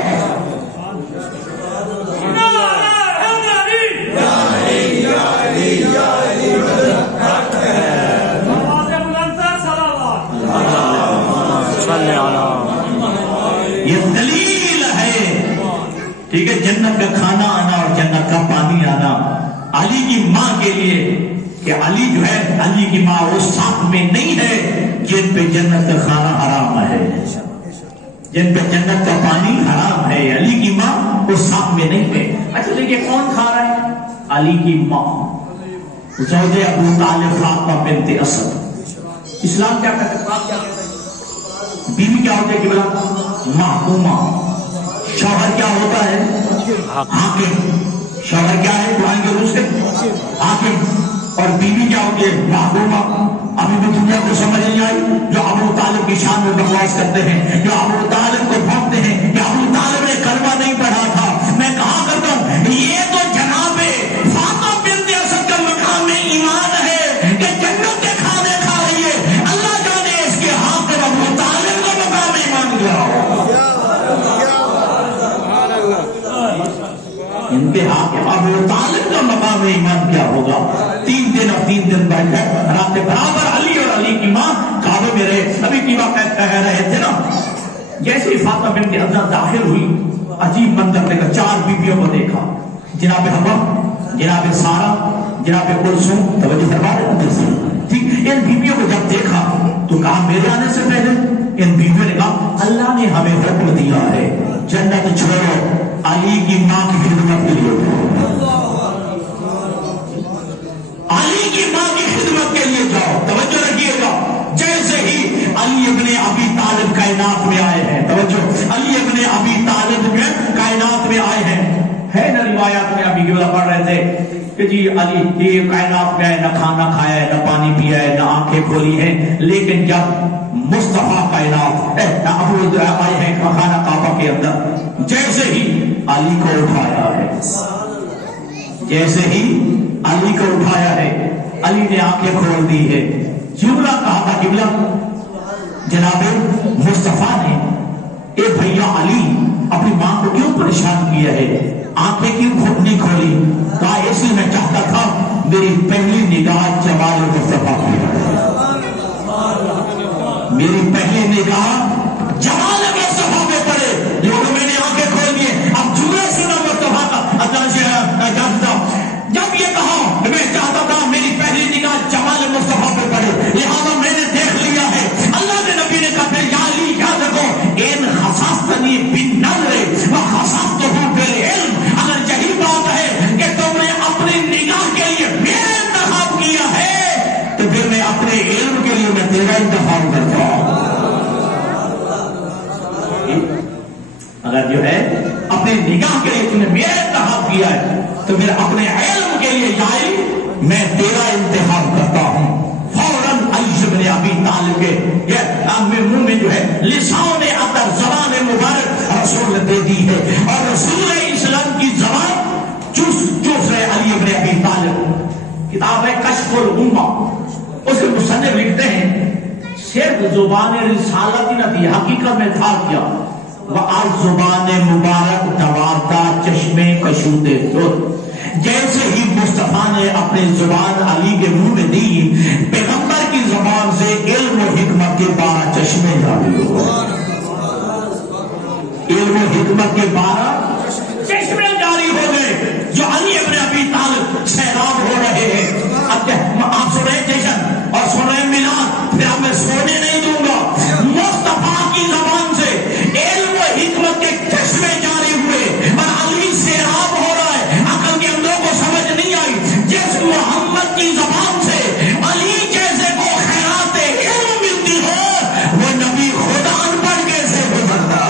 یہ دلیل ہے, ٹھیک ہے, جنت کا کھانا آنا اور جنت کا پانی آنا علی کی ماں کے لیے, کہ علی جو ہے علی کی ماں وہ ساتھ میں نہیں ہے جن پہ جنت کا کھانا حرام ہے, جن پہ جنت کا پانی حرام ہے. علی کی ماں وہ ساتھ میں نہیں ہے. اچھا دیکھیے کون کھا رہا ہے؟ علی کی ماں زوجہ ابو طالب فاطمہ بنت اسد. اسلام کیا کہتا ہے؟ بیوی کیا ہوتی ہے کہ بلا محکومہ, شوہر کیا ہوتا ہے؟ حاکم. شوہر کیا ہے قرآن کے روح سے؟ حاکم. اور بیوی کیا ہوتی ہے؟ محکومہ. ابھی بھی دنیا کو سمجھ نہیں آئی جو ابو طالب کی شان میں بکواس کرتے ہیں, جو ابو طالب کو بھونکتے ہیں کہ ابو طالب نے کلمہ نہیں پڑھا تھا. میں کہا کرتا ہوں یہ تو جناب فاطمہ بنت اسد کا مقام میں ایمان ہے کہ جنت کے کھانے کھا رہی ہے. اللہ جانے اس کے ہاتھ میں ابو طالب کا مقام ایمان کیا ہو, ان کے ہاتھ میں ابو طالب کا مقام ایمان کیا ہوگا. 3 دن اور 3 دن بیٹھے رات برابر علی اور علی کی ماں کعبے میں رہے. ابھی کی بات کہہ رہے تھے نا, جیسے ہی فاطمہ بنت اسد داخل ہوئی عجیب منظر دیکھا. 4 بیویوں کو دیکھا, جناب حوا, جناب سارا, جناب کلثوم. توجہ فرما رہے ہیں ٹھیک. ان بیویوں کو جب دیکھا تو کہا میرے آنے سے پہلے ان بیویوں نے کہا اللہ نے ہمیں حکم دیا ہے جنت چھوڑو علی کی ماں کی خدمت کے لیے, علی کی ماں کی خدمت کے لیے جاؤ. توجہ رکھیے گا, جیسے ہی علی ابن ابی طالب کائنات میں آئے ہیں, توجہ, علی ابن ابی طالب کائنات میں آئے ہیں. ہے نا روایات میں ابھی کی پڑھ رہے تھے کہ جی علی یہ کائنات میں آئے, نہ کھانا کھایا ہے, نہ پانی پیا ہے, نہ آنکھیں کھولی ہیں, لیکن جب مصطفیٰ کائنات ابو آئے ہیں خانہ کعبہ کے اندر, جیسے ہی علی کو اٹھایا ہے, جیسے ہی علی کو اٹھایا ہے, علی نے آنکھیں کھول دی ہے. جملہ کہا تھا قبلہ جناب مصطفیٰ نے, اے بھیا علی اپنی ماں کو کیوں پریشان کیا ہے, آنکھیں کیوں نہیں کھولی؟ کہا ایسی میں چاہتا تھا میری پہلی نگاہ جمال مصطفیٰ کی, میری پہلی نگاہ جمال مصطفیٰ پہ پڑے. لوگوں میں نے آنکھیں کھول دیے. اب جملہ سنا مصطفیٰ کا, جب یہ کہا میں چاہتا تھا میری پہلی نگاہ جمال مصطفیٰ پہ پڑے, لہذا میں نے دیکھ لیا ہے. اللہ کے نبی نے کہا پھر یا علی یاد رکھو ان خصاصتنی بالنظر وخصاصتہ بالعلم. اگر یہی بات ہے کہ تم نے اپنی نگاہ کے لیے میرا انتخاب کیا ہے تو پھر میں اپنے علم کے لیے میں تیرا انتخاب کرتا ہوں. اگر جو ہے اپنے نگاہ کے لیے تم نے میرا انتخاب کیا ہے تو پھر اپنے علم کے لیے جائے میں تیرا انتخاب کرتا ہوں. فوراً علی بن ابی طالب کے منہ میں جو ہے لسان اطہر زبان مبارک رسول نے دے دی ہے, اور رسول اسلام کی زبان چوس رہے علی بن ابی طالب. کتاب ہے کشف الامہ, اس کے مصنف لکھتے ہیں صرف زبان رسالت نہ تھی, حقیقت میں تھا کیا, وہ آج زبان مبارک دوارتا چشمے کشودے خود. جیسے ہی مصطفیٰ نے اپنی زبان علی کے منہ میں دی, پیغمبر کی زبان سے علم و حکمت کے 12 چشمے جاری ہوئے, علم و حکمت کے 12 چشمے جاری ہو گئے جو علی ابن ابی طالب سیراب ہو رہے ہیں. اب آپ سن رہے جشن اور سن رہے میلاد, پھر اب میں سونے نہیں دوں گا. مصطفیٰ کی زبان سے علم و حکمت کے چشمے جاری ہوئے اور علی سیراب ہو رہا ہے. عقل کے اندروں کو سمجھ نہیں آئی. جس محمد کی زبان سے علی جیسے کو خیرات علم ملتی ہو, وہ نبی خدا ان پڑھ کیسے گزرتا.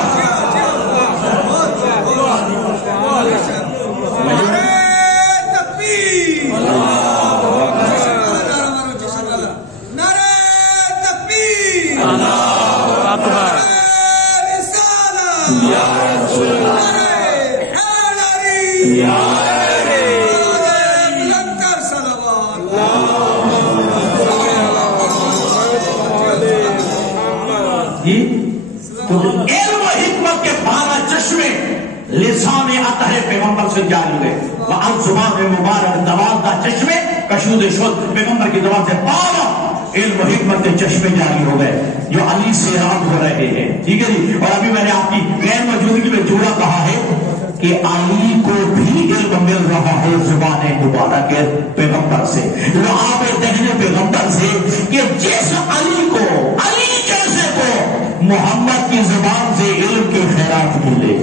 جی تو علم و حکمت کے 12 چشمے لسان اطہر پیغمبر سے جاری ہوئے، وعن زبان مبارک 12 چشمے کشود شد پیغمبر کی زبان سے 12 علم و حکمت کے چشمے جاری ہو گئے جو علی سے رام ہو رہے ہیں. ٹھیک ہے جی. اور ابھی میں نے آپ کی غیر موجودگی میں جوڑا کہا ہے کہ علی کو بھی علم مل رہا ہے زبان مبارک پیغمبر سے، لعاب دہن پیغمبر سے، کہ جس علی کو، علی جیسے کو محمد کی زبان سے علم کی خیرات ملے،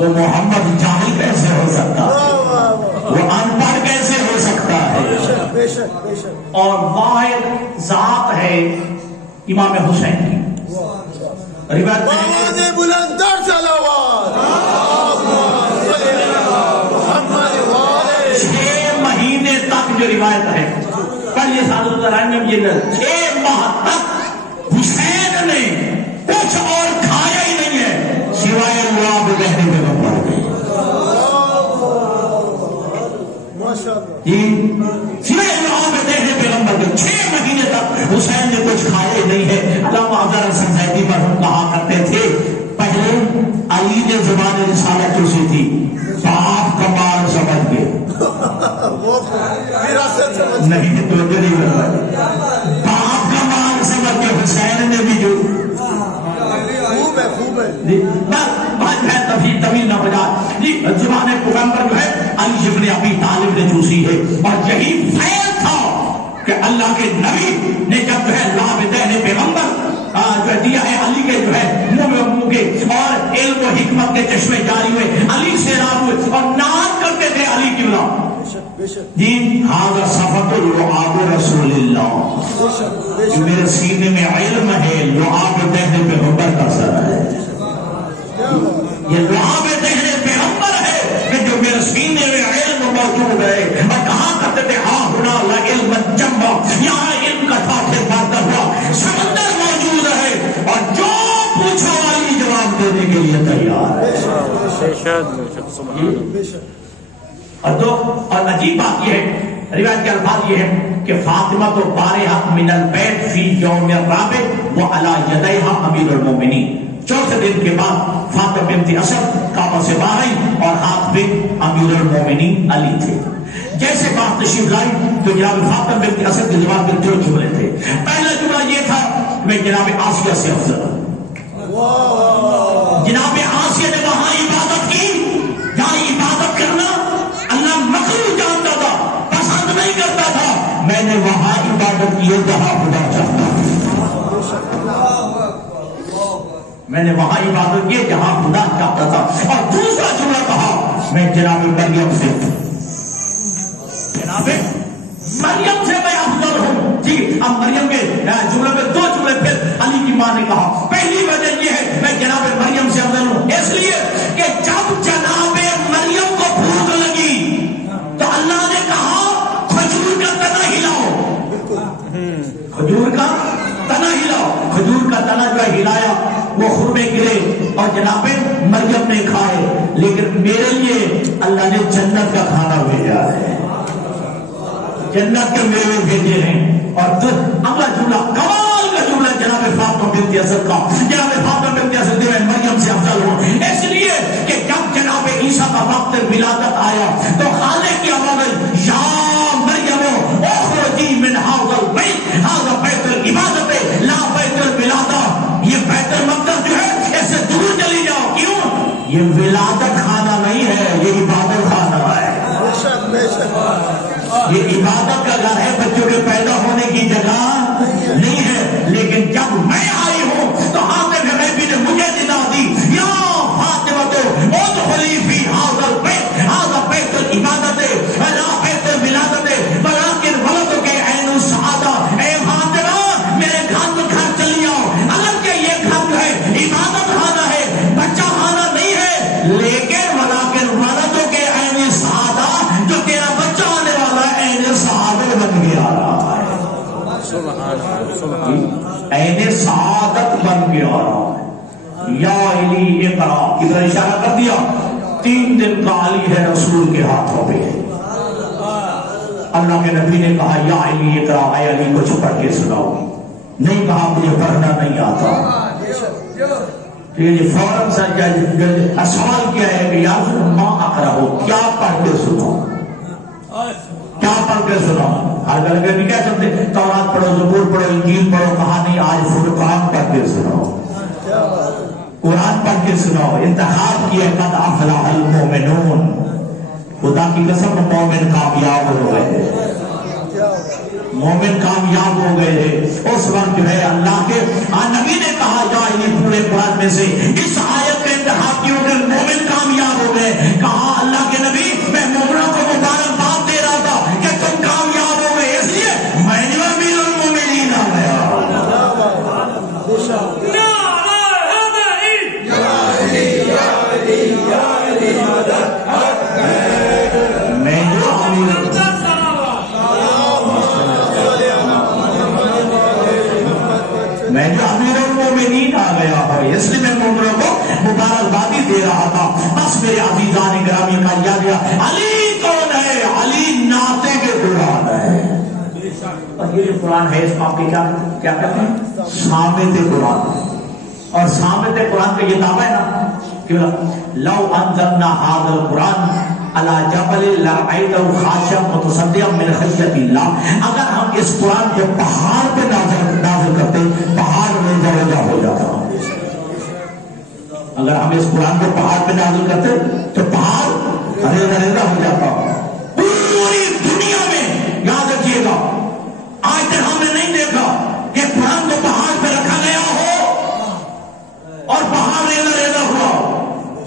وہ محمد جاہل کیسے ہو سکتا ہے، وہ ان پڑھ کیسے ہو سکتا ہے؟ اور واحد ذات ہے امام حسین کی روایت بلندر صلوات 6 مہینے تک جو روایت ہے پہلے سال 6 ماہ تک حسین نے کچھ اور کھایا ہی نہیں ہے سوائے لعاب دہن پیغمبر کے. جی سوائے لعاب دہن پیغمبر کے 6 مہینے تک حسین نے کچھ کھایا ہی نہیں ہے. علامہ حضرت سنجیدی مرحوم کہا کرتے تھے پہلے علی نے زبان رسالت چوسی تھی، باپ کا مال سمجھ کے نہیں توجہ نہیں کر رہا، باپ کا مال سمجھ کے حسین نے بھی جو طویل نہ بجا جی زبان پیغمبر جو ہے علی ابن ابی طالب نے چوسی ہے. اور یہی فیل تھا کہ اللہ کے نبی نے جب جو ہے لعاب دہن پیغمبر جو دیا ہے علی کے جو ہے منہ کے، اور علم و حکمت کے چشمے جاری ہوئے، علی سے رام ہوئے اور نام کرتے تھے علی کی بنا جی ھذا صفۃ لعاب رسول اللہ. میرے سینے میں علم ہے، لعاب دہن پیغمبر کا سر ہے، یہ لعاب دہن پیغمبر ہے کہ جو میرے سینے میں علم موجود ہے. اور کہاں کرتے تھے ہاں ہونا لا علم جمع، یہاں علم کا تھا پھر بارتا ہوا سمندر موجود ہے اور جو پوچھو علی جواب دینے کے لیے تیار ہے. اور عجیب بات یہ ہے، روایت کے الفاظ یہ ہے کہ فاطمہ تو بارہت من البیت فی یوم الرابع وعلی یدیہا امیر المومنین. 4تھے دن کے بعد فاطمہ بنت اسد کعبہ سے باہر آئی اور ہاتھ پہ امیر المومنین علی تھے. جیسے بات تشریف لائی تو جناب فاطمہ بنت اسد کے جواب میں 2 جملے تھے. پہلا جملہ یہ تھا میں جناب آسیہ سے افضل ہوں. جناب آسیہ نے وہاں عبادت کی جہاں عبادت کرنا اللہ مکروہ جانتا تھا، پسند نہیں کرتا تھا. میں نے وہاں عبادت کی جہاں خدا چاہتا تھا، میں نے وہاں عبادت کی جہاں خدا چاہتا تھا. اور دوسرا جملہ کہا میں جناب مریم سے میں افضل ہوں. ٹھیک، اب مریم کے جملے میں 2 جملے پھر علی کی ماں نے کہا. پہلی وجہ یہ ہے میں جناب مریم سے افضل ہوں اس لیے کہ جب جناب مریم کو بھوک لگی تو اللہ نے کہا کھجور کا تنا ہلاؤ، کھجور کا تنا ہلاؤ. کھجور کا تنا جو ہلایا وہ خرمے گرے اور جناب مریم نے کھائے. لیکن میرے لیے اللہ نے جنت کا کھانا بھیجا ہے، جنت کے میوے بھیجے ہیں. اور اگلا جملہ کمال کا جملہ جناب فاطمہ بنت اسد کا، جناب فاطمہ بنت اسد جو ہے مریم سے افضل ہوں اس لیے کہ جب جناب عیسیٰ کا وقت ولادت آیا تو خالق کی آواز یا مریم اخرجی من ھذا البیت ھذا بیت العبادت لا بیت الولادہ. یہ بیت المقدس جو ہے اس سے دور چلی جاؤ. کیوں؟ یہ ولادت خانہ نہیں ہے، یہ عبادت خانہ ہے. یہ عبادت کا گھر ہے، بچوں کے پیدا ہونے کی جگہ نہیں ہے. لیکن جب میں آئی ہوں تو حاطب غیبی نے مجھے ندا دی یا فاطمہ تو ادخلی فی ھذا البیت ھذا بیت العبادت لا بیت الولادت ولکن ولدک عین السعادہ. اے فاطمہ میرے گھر چلی آؤ، اگرچہ یہ گھر جو ہے عبادت خانہ ہے، بچہ خانہ نہیں ہے، لیکن ولکن ولدک عین السعادہ، جو تیرا بچہ آنے والا ہے عین سعادت بن کے آ رہا ہے، عین سعادت بن کے آ رہا ہے. یا علی اقرا، ادھر اشارہ کر دیا 3 دن کا علی ہے رسول کے ہاتھوں پہ. اللہ کے نبی نے کہا یا علی اقرا، اے علی کچھ پڑھ کے سناؤ. نہیں کہا مجھے پڑھنا نہیں آتا. یہ فوراً سوال کیا ہے کہ یا ماں اقرا ہو، کیا پڑھ کے سناؤ، کیا پڑھ کے سناؤ. ہر گل کے بھی کہہ سکتے تورات پڑھو، زبور پڑھو، انجیل پڑھو. کہا نہیں، آج فرقان پڑھ کے سناؤ، قرآن پڑھ کے سناؤ. انتخاب کیا قد افلح المؤمنون. خدا کی قسم مومن کامیاب ہو گئے، مومن کامیاب ہو گئے ہیں. اس وقت جو ہے اللہ کے نبی نے کہا یا یہ پورے قرآن میں سے اس آیت کا انتخاب کیوں کہ مومن کامیاب ہو گئے. کہا اللہ کے نبی میں مومنوں کو مبارکباد دے رہا تھا کہ تم کامیاب ہو گئے، اس لیے میں نے امیر المومنین آ گیا. میں جو امیر المومنین آ گیا ہے، اس لیے میں مومنوں کو مبارکبادی دے رہا تھا. بس میرے عزیزان گرامی کا یاد دیا علی کون ہے؟ علی ناطق کے قرآن ہے. اور یہ جو قرآن ہے اس کو آپ کے کیا کہتے ہیں؟ صامت قرآن. اور صامت قرآن کا یہ دعویٰ ہے نا کہ لو انزلنا هذا القرآن على جبل لرأيته خاشعا متصدعا من خشية الله. اگر ہم اس قرآن کو پہاڑ پہ نازل کرتے پہاڑ ریزہ ریزہ ہو جاتا. اگر ہم اس قرآن کو پہاڑ پہ نازل کرتے تو پہاڑ ریزہ ریزہ ہو جاتا. پوری دنیا میں یاد رکھیے گا آج تک ہم نے نہیں دیکھا کہ قرآن کو پہاڑ پہ رکھا گیا ہو اور پہاڑ ریزہ ریزہ ہوا.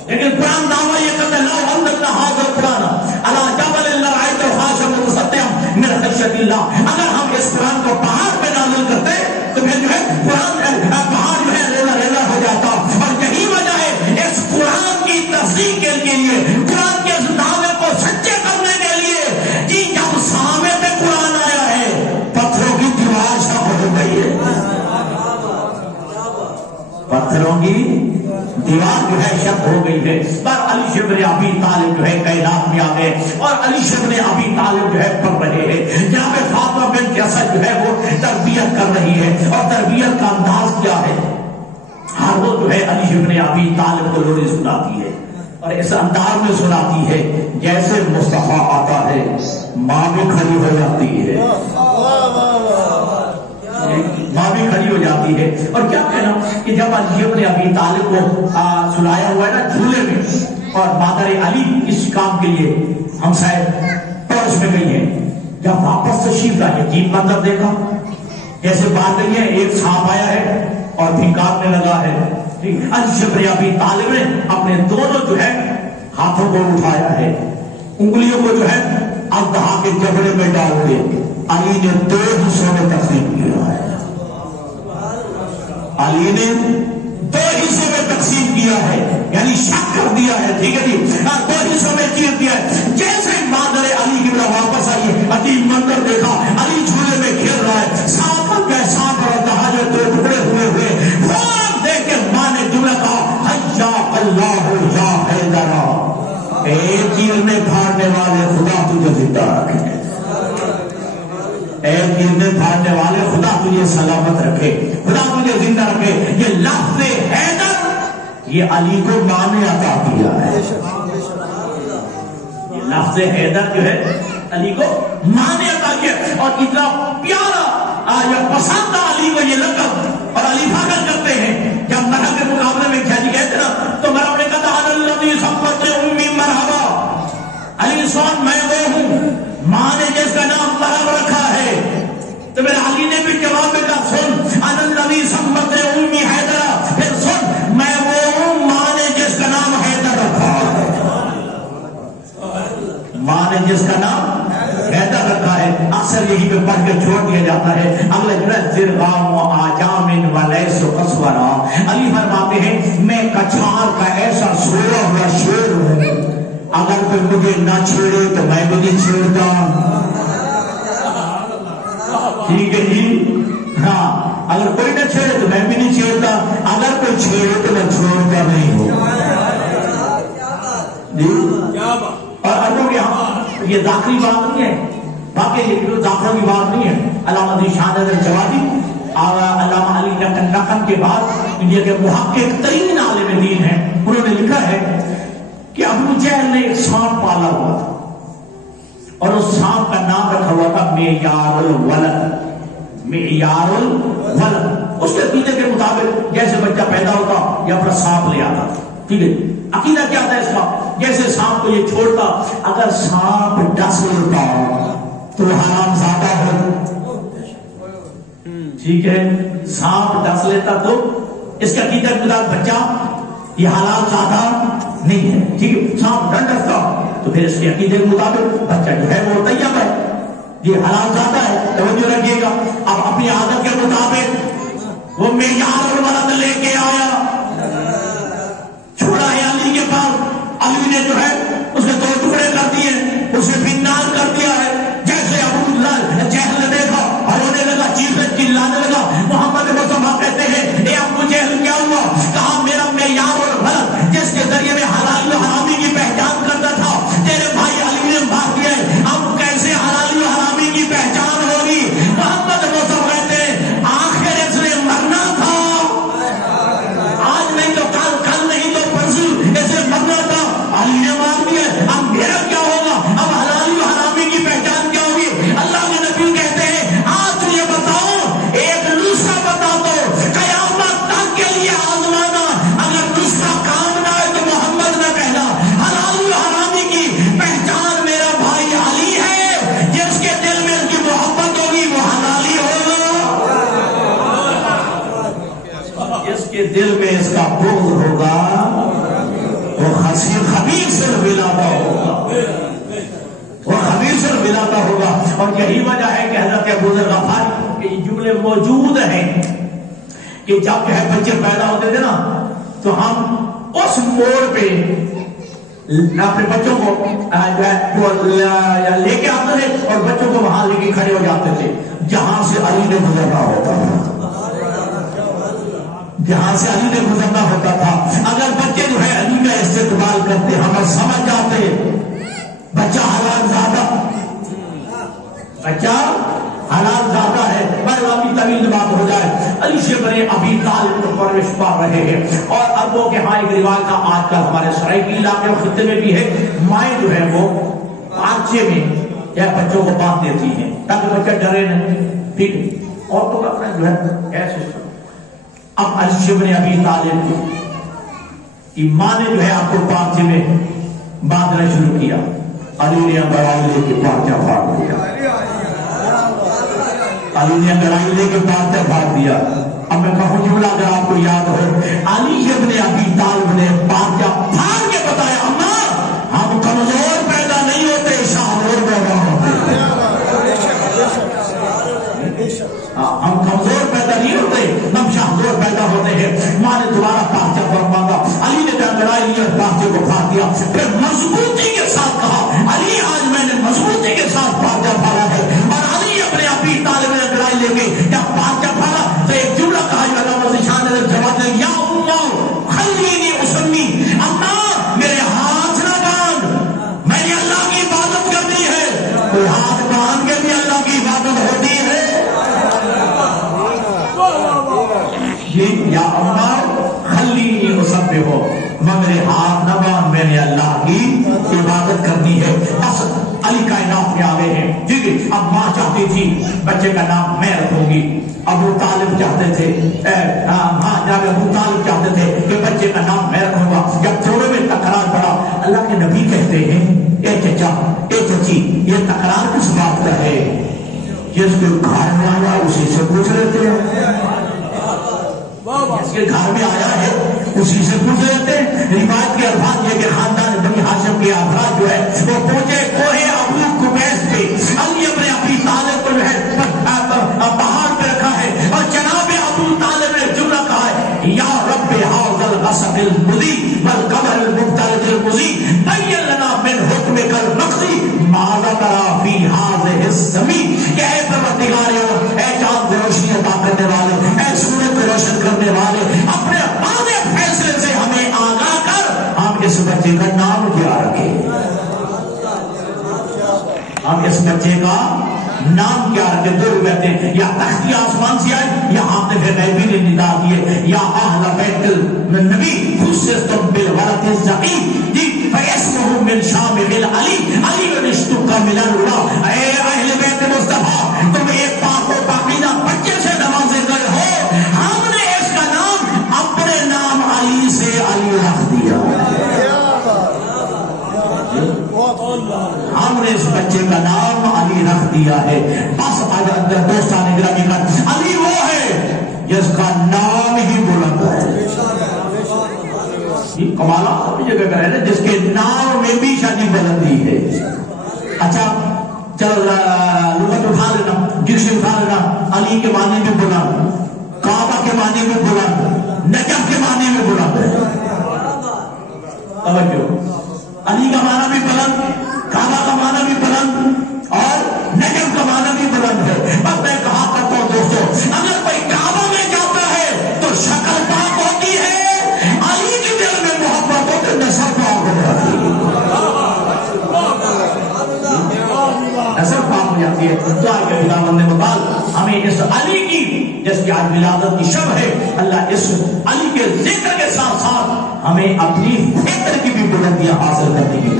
لیکن قرآن دعویٰ یہ کرتا ہے لو انزلنا هذا القرآن على جبل لرأيته خاشعا متصدعا من خشية الله. اگر ہم اس قرآن کو پہاڑ پہ نازل کرتے تو پھر جو ہے قرآن پہاڑ جو ہے ریزہ ریزہ ہو جاتا. اور یہی وجہ ہے اس قرآن کی تصدیق کے لیے، قرآن کے اس دعوے کو سچے کرنے کے لیے کہ جب سامنے قرآن آیا ہے پتھروں کی دیوار شب ہو گئی ہے. پتھروں کی دیوار جو ہے شب ہو گئی ہے. پر علی بن ابی طالب جو ہے کائنات میں آ گئے اور علی بن ابی طالب جو ہے پڑھ رہے ہیں. جہاں پہ فاطمہ بنت اسد جو ہے وہ تربیت کر رہی ہے اور تربیت کا انداز کیا ہے، ہر وہ جو ہے علی بن ابی طالب کو لوری سناتی ہے اور اس انداز میں سناتی ہے جیسے مصطفیٰ آتا ہے ماں بھی کھڑی ہو جاتی ہے، ماں بھی کھڑی ہو جاتی ہے. اور کیا کہنا کہ جب علی بن ابی طالب کو سلایا ہوا ہے نا جھولے میں اور مادر علی اس کام کے لیے ہم شاید پڑوس میں گئی ہیں، جب واپس تشریف لائی عجیب منظر دیکھا. جیسے بات گئی ہے ایک سانپ آیا ہے اور پھینکارنے لگا ہے. علی بن ابی طالب نے اپنے دونوں جو ہے ہاتھوں کو اٹھایا ہے، انگلیوں کو جو ہے اژدہا کے جبڑے میں ڈال کے علی نے 2 حصوں میں تقسیم کیا ہے. علی نے 2 حصوں میں تقسیم کیا ہے، یعنی شک کر دیا ہے. ٹھیک ہے جی، 2 حصوں میں چیر دیا ہے. جیسے مادر علی کی طرف واپس آئی ہے عجیب منظر دیکھا، علی جھولے میں کھیل رہا ہے، سانپ سانپ اور کہا جو 2 ٹکڑے ہوئے فوراً دیکھ کے ماں نے جملہ کہا حیا اللہ یا حیدر، اے چیرنے پھاڑنے والے خدا تجھے زندہ رکھے، اے چیرنے پھاڑنے والے خدا تجھے سلامت رکھے، خدا تجھے زندہ رکھے. یہ لفظ حیدر یہ علی کو ماں نے عطا کیا ہے. یہ لفظ حیدر جو ہے علی کو ماں نے عطا کیا اور اتنا پیارا یا پسند علی کو یہ لقب. اور علی فخر کرتے ہیں جب مرحبا کے مقابلے میں کیا جی کہتے نا تو مرحبا نے کہا الذی سمت امی مرحبا، علی سون میں وہ ہوں ماں نے جس کا نام مرحبا رکھا ہے. تو میرے علی نے بھی جواب میں کہا سن الذی سمت امی حیدر، پھر سن میں وہ ہوں ماں نے جس کا نام حیدر رکھا ہے، ماں نے جس کا نام حیدر رکھا ہے. اکثر یہی پہ پڑھ کے چھوڑ دیا جاتا ہے. اگلے زرغام و آجامن و لیس و قصورا، علی فرماتے ہیں میں کچھار کا ایسا سویا ہوا شیر ہوں، اگر کوئی مجھے نہ چھیڑے تو میں بھی نہیں چھیڑتا. ٹھیک ہے جی، ہاں اگر کوئی نہ چھیڑے تو میں بھی نہیں چھیڑتا، اگر کوئی چھیڑے تو میں چھوڑتا نہیں ہوں. اور اربوں کے ہاں یہ داخلی بات نہیں ہے، باقی یہ داخلوں کی بات نہیں ہے. علامہ شاہ نظر جوادی علامہ علی نقن کے بعد انڈیا کے محقق ترین عالم دین ہیں، انہوں نے لکھا ہے کہ ابو جہل نے ایک سانپ پالا ہوا تھا اور اس سانپ کا نام رکھا ہوا تھا معیار الولد. معیار الولد اس کے عقیدے کے مطابق جیسے بچہ پیدا ہوتا یا اپنا سانپ لے آتا. ٹھیک ہے، عقیدہ کیا تھا اس کا؟ جیسے سانپ کو یہ چھوڑتا، اگر سانپ ڈس لیتا تو حرام زادہ ہو. ٹھیک ہے، سانپ ڈس لیتا تو اس کا عقیدہ کے مطابق بچہ یہ حلال زادہ نہیں ہے. ٹھیک ہے، سانپ ڈر ڈستا تو پھر اس کے عقیدے کے مطابق بچہ جو ہے وہ طیب ہے، یہ حلال زادہ ہے. توجہ رکھیے گا. اب اپنی عادت کے مطابق وہ معیار الولد لے کے آیا، چھوڑا ہے علی کے پاس. علی نے جو ہے اس نے 2 ٹکڑے کر دیے، اس نے فنار کر دیا ہے. جیسے ابو جہل نے دیکھا اور رونے لگا، چیخنے چلانے لگا. محمد مصطفیٰ کہتے ہیں اے ابو جہل کیا ہوا؟ کہا میرا معیار الولد جس کے ذریعے میں حلال و حرامی کی پہچان کرتا تھا تیرے بھائی علی نے مار دیا ہے. اب کیسے حلال و حرامی کی پہچان ہوگی؟ محمد مصطفیٰ کہتے ہیں آخر اس نے مرنا تھا، آج نہیں تو کل نہیں تو پرسوں اسے مرنا تھا. علی نے مار دیا. اب میرا کیا ہوگا؟ اب حلال و حرامی کی پہچان کیا ہوگی؟ اللہ کے نبی کہتے ہیں آج یہ بتاؤ، ایک نسخہ بتا دو قیامت تک کے لیے آزمانا. اگر نسخہ کام نہ آئے تو محمد نہ کہنا. حلال و حرامی کی پہچان میرا بھائی علی ہے، جس کے دل میں اس کی محبت ہوگی وہ حلالی ہوگا، جس کے دل میں اس کا بغض ہوگا وہ خبیث سے ملاتا ہوگا، وہ خبیث سے ملاتا ہوگا. اور یہی وجہ ہے کہ حضرت ابو ذر غفاری کے جملے موجود ہیں کہ جب جو ہے بچے پیدا ہوتے تھے نا تو ہم اس موڑ پہ اپنے بچوں کو لے کے آتے تھے اور بچوں کو وہاں لے کے کھڑے ہو جاتے تھے جہاں سے علی نے گزرنا ہوتا تھا، جہاں سے علی نے گزرنا ہوتا تھا. اگر بچے جو ہے علی کا استقبال کرتے ہم سمجھ جاتے بچہ حلال زادہ، بچہ حلال زادہ ہے. پر لمبی طویل بات ہو جائے، علی سے بنے ابھی طالب کو پرورش پا رہے ہیں. اور ابوں کے ہاں ایک روایت کا آج کل ہمارے سرائیکی علاقے اور خطے میں بھی ہے، مائیں جو ہے وہ پانچے میں یا بچوں کو باندھ دیتی ہیں تاکہ بچہ ڈرے نہیں. ٹھیک ہے، عورتوں کا اپنا جو ہے ایسے. اب علی بن ابی طالب کی ماں نے جو ہے آپ کو پانچے میں باندھنا شروع کیا. علی نے بڑائی لے کے پانچا پھاڑ دیا، علی نے لڑائی لے کے پانچا پھاڑ دیا. اب میں کہوں جملہ اگر آپ کو یاد ہو، علی ابن ابی طالب نے پانچا پھاڑ کے بتایا اماں ہم کمزور پیدا نہیں ہوتے، شاہدور پیدا ہوتے. ہم کمزور پیدا نہیں ہوتے، ہم شاہدور پیدا ہوتے ہیں. ماں نے دوبارہ پانچا فرمایا، علی نے لڑائی لی اور پانچے کو پھاڑ دیا. پھر مضبوطی کے ساتھ کہا علی آج میں نے مضبوطی کے ساتھ پانچا پھاڑا ہے. اور علی اپنے ابی طالب نے لڑائی لے کے جب پانچا پھاڑا تو ایک جملہ کہا جو علامہ شاہ نے جواب دیا، یا اماں خلینی اسمی، اماں میرے ہاتھ نہ باندھ، میں نے اللہ کی عبادت کرنی ہے. کوئی ہاتھ باندھ کے بھی اللہ کی عبادت ہوتی ہے؟ یا اماں خلینی اسمی ہو، مگر ہاتھ نہ باندھ، میں نے اللہ کی عبادت کرنی ہے. بس علی کائنات میں آ گئے ہیں. ٹھیک ہے، اب ماں چاہتی تھی بچے کا نام میں رکھوں گی. ابو طالب چاہتے تھے جب ابو طالب چاہتے تھے کہ بچے کا نام میں رکھوں گا. جب تھوڑے میں تکرار پڑا، اللہ کے نبی کہتے ہیں اے چچا اے چچی یہ تکرار کس بات کا ہے؟ جس کے گھر میں آیا اسی سے پوچھ لیتے ہیں، جس کے گھر میں آیا ہے اسی سے پوچھ لیتے ہیں. روایت کے الفاظ یہ کہ خاندان بنی ہاشم کے افراد جو ہے وہ پہنچے کوہ ابو قبیس پہ. علی اپنے ابی طالب کو جو ہے پہاڑ پہ رکھا ہے اور جناب ابو طالب نے جملہ کہا ہے، یا رب ھذا الغصب المضی والقمر المبتلج المضی بین لنا من حکمک المقضی ماذا تری فی ھذہ الزمین. کہ اے پروردگار اے چاند روشنی عطا کرنے والے، اے سورج روشن کرنے والے، اپنے واضح فیصلے سے ہمیں آگاہ کر، ہم اس بچے کا نام بچے کا نام کیا رکھے؟ دو کہتے ہیں یا تختی آسمان سے آئے یا آپ نے پھر غیبی نے ندا دیے یا اہل بیت النبی خصصتم بالورث الزقیم جی فیسمہ من شامل علی علی رشتہ کا ملن ہوا۔ اے اہل بیت مصطفیٰ تم ایک پاک و پاکیزہ بچے سے نوازے گئے ہو، ہم نے اس کا نام اپنے نام علی سے علی رکھ دیا، ہم نے اس بچے کا نام علی رکھ دیا ہے۔ بس اگر دوستان گرامی کا علی وہ ہے جس کا نام ہی بلند ہے، کمالات اپنی جگہ کا ہے جس کے نام میں بھی شادی بلندی ہے۔ اچھا چلو لغت اٹھا لینا، ڈکشن اٹھا لینا، علی کے معنی میں بلند، کعبہ کے معنی میں بلند، نجف کے معنی میں بلند ہے۔ توجہ، علی کا معنی بھی بلند، کعبہ کا معنی بھی بلند اور نجف کا معنی بھی بلند ہے۔ بس میں کہا کرتا ہوں دوستو، اگر کوئی کعبہ میں جاتا ہے تو شکل پاک ہوتی ہے، علی کے دل میں محبت ہو تو نسل پاک ہو جاتی ہے، نسل پاک ہو جاتی ہے۔ تو آئے کہ خداوند متعال ہمیں اس علی کی جس کی آج ولادت کی شب ہے، اللہ اس علی کے ذکر کے ساتھ ساتھ ہمیں اپنی فکر کی بھی بلندیاں حاصل کرنے کی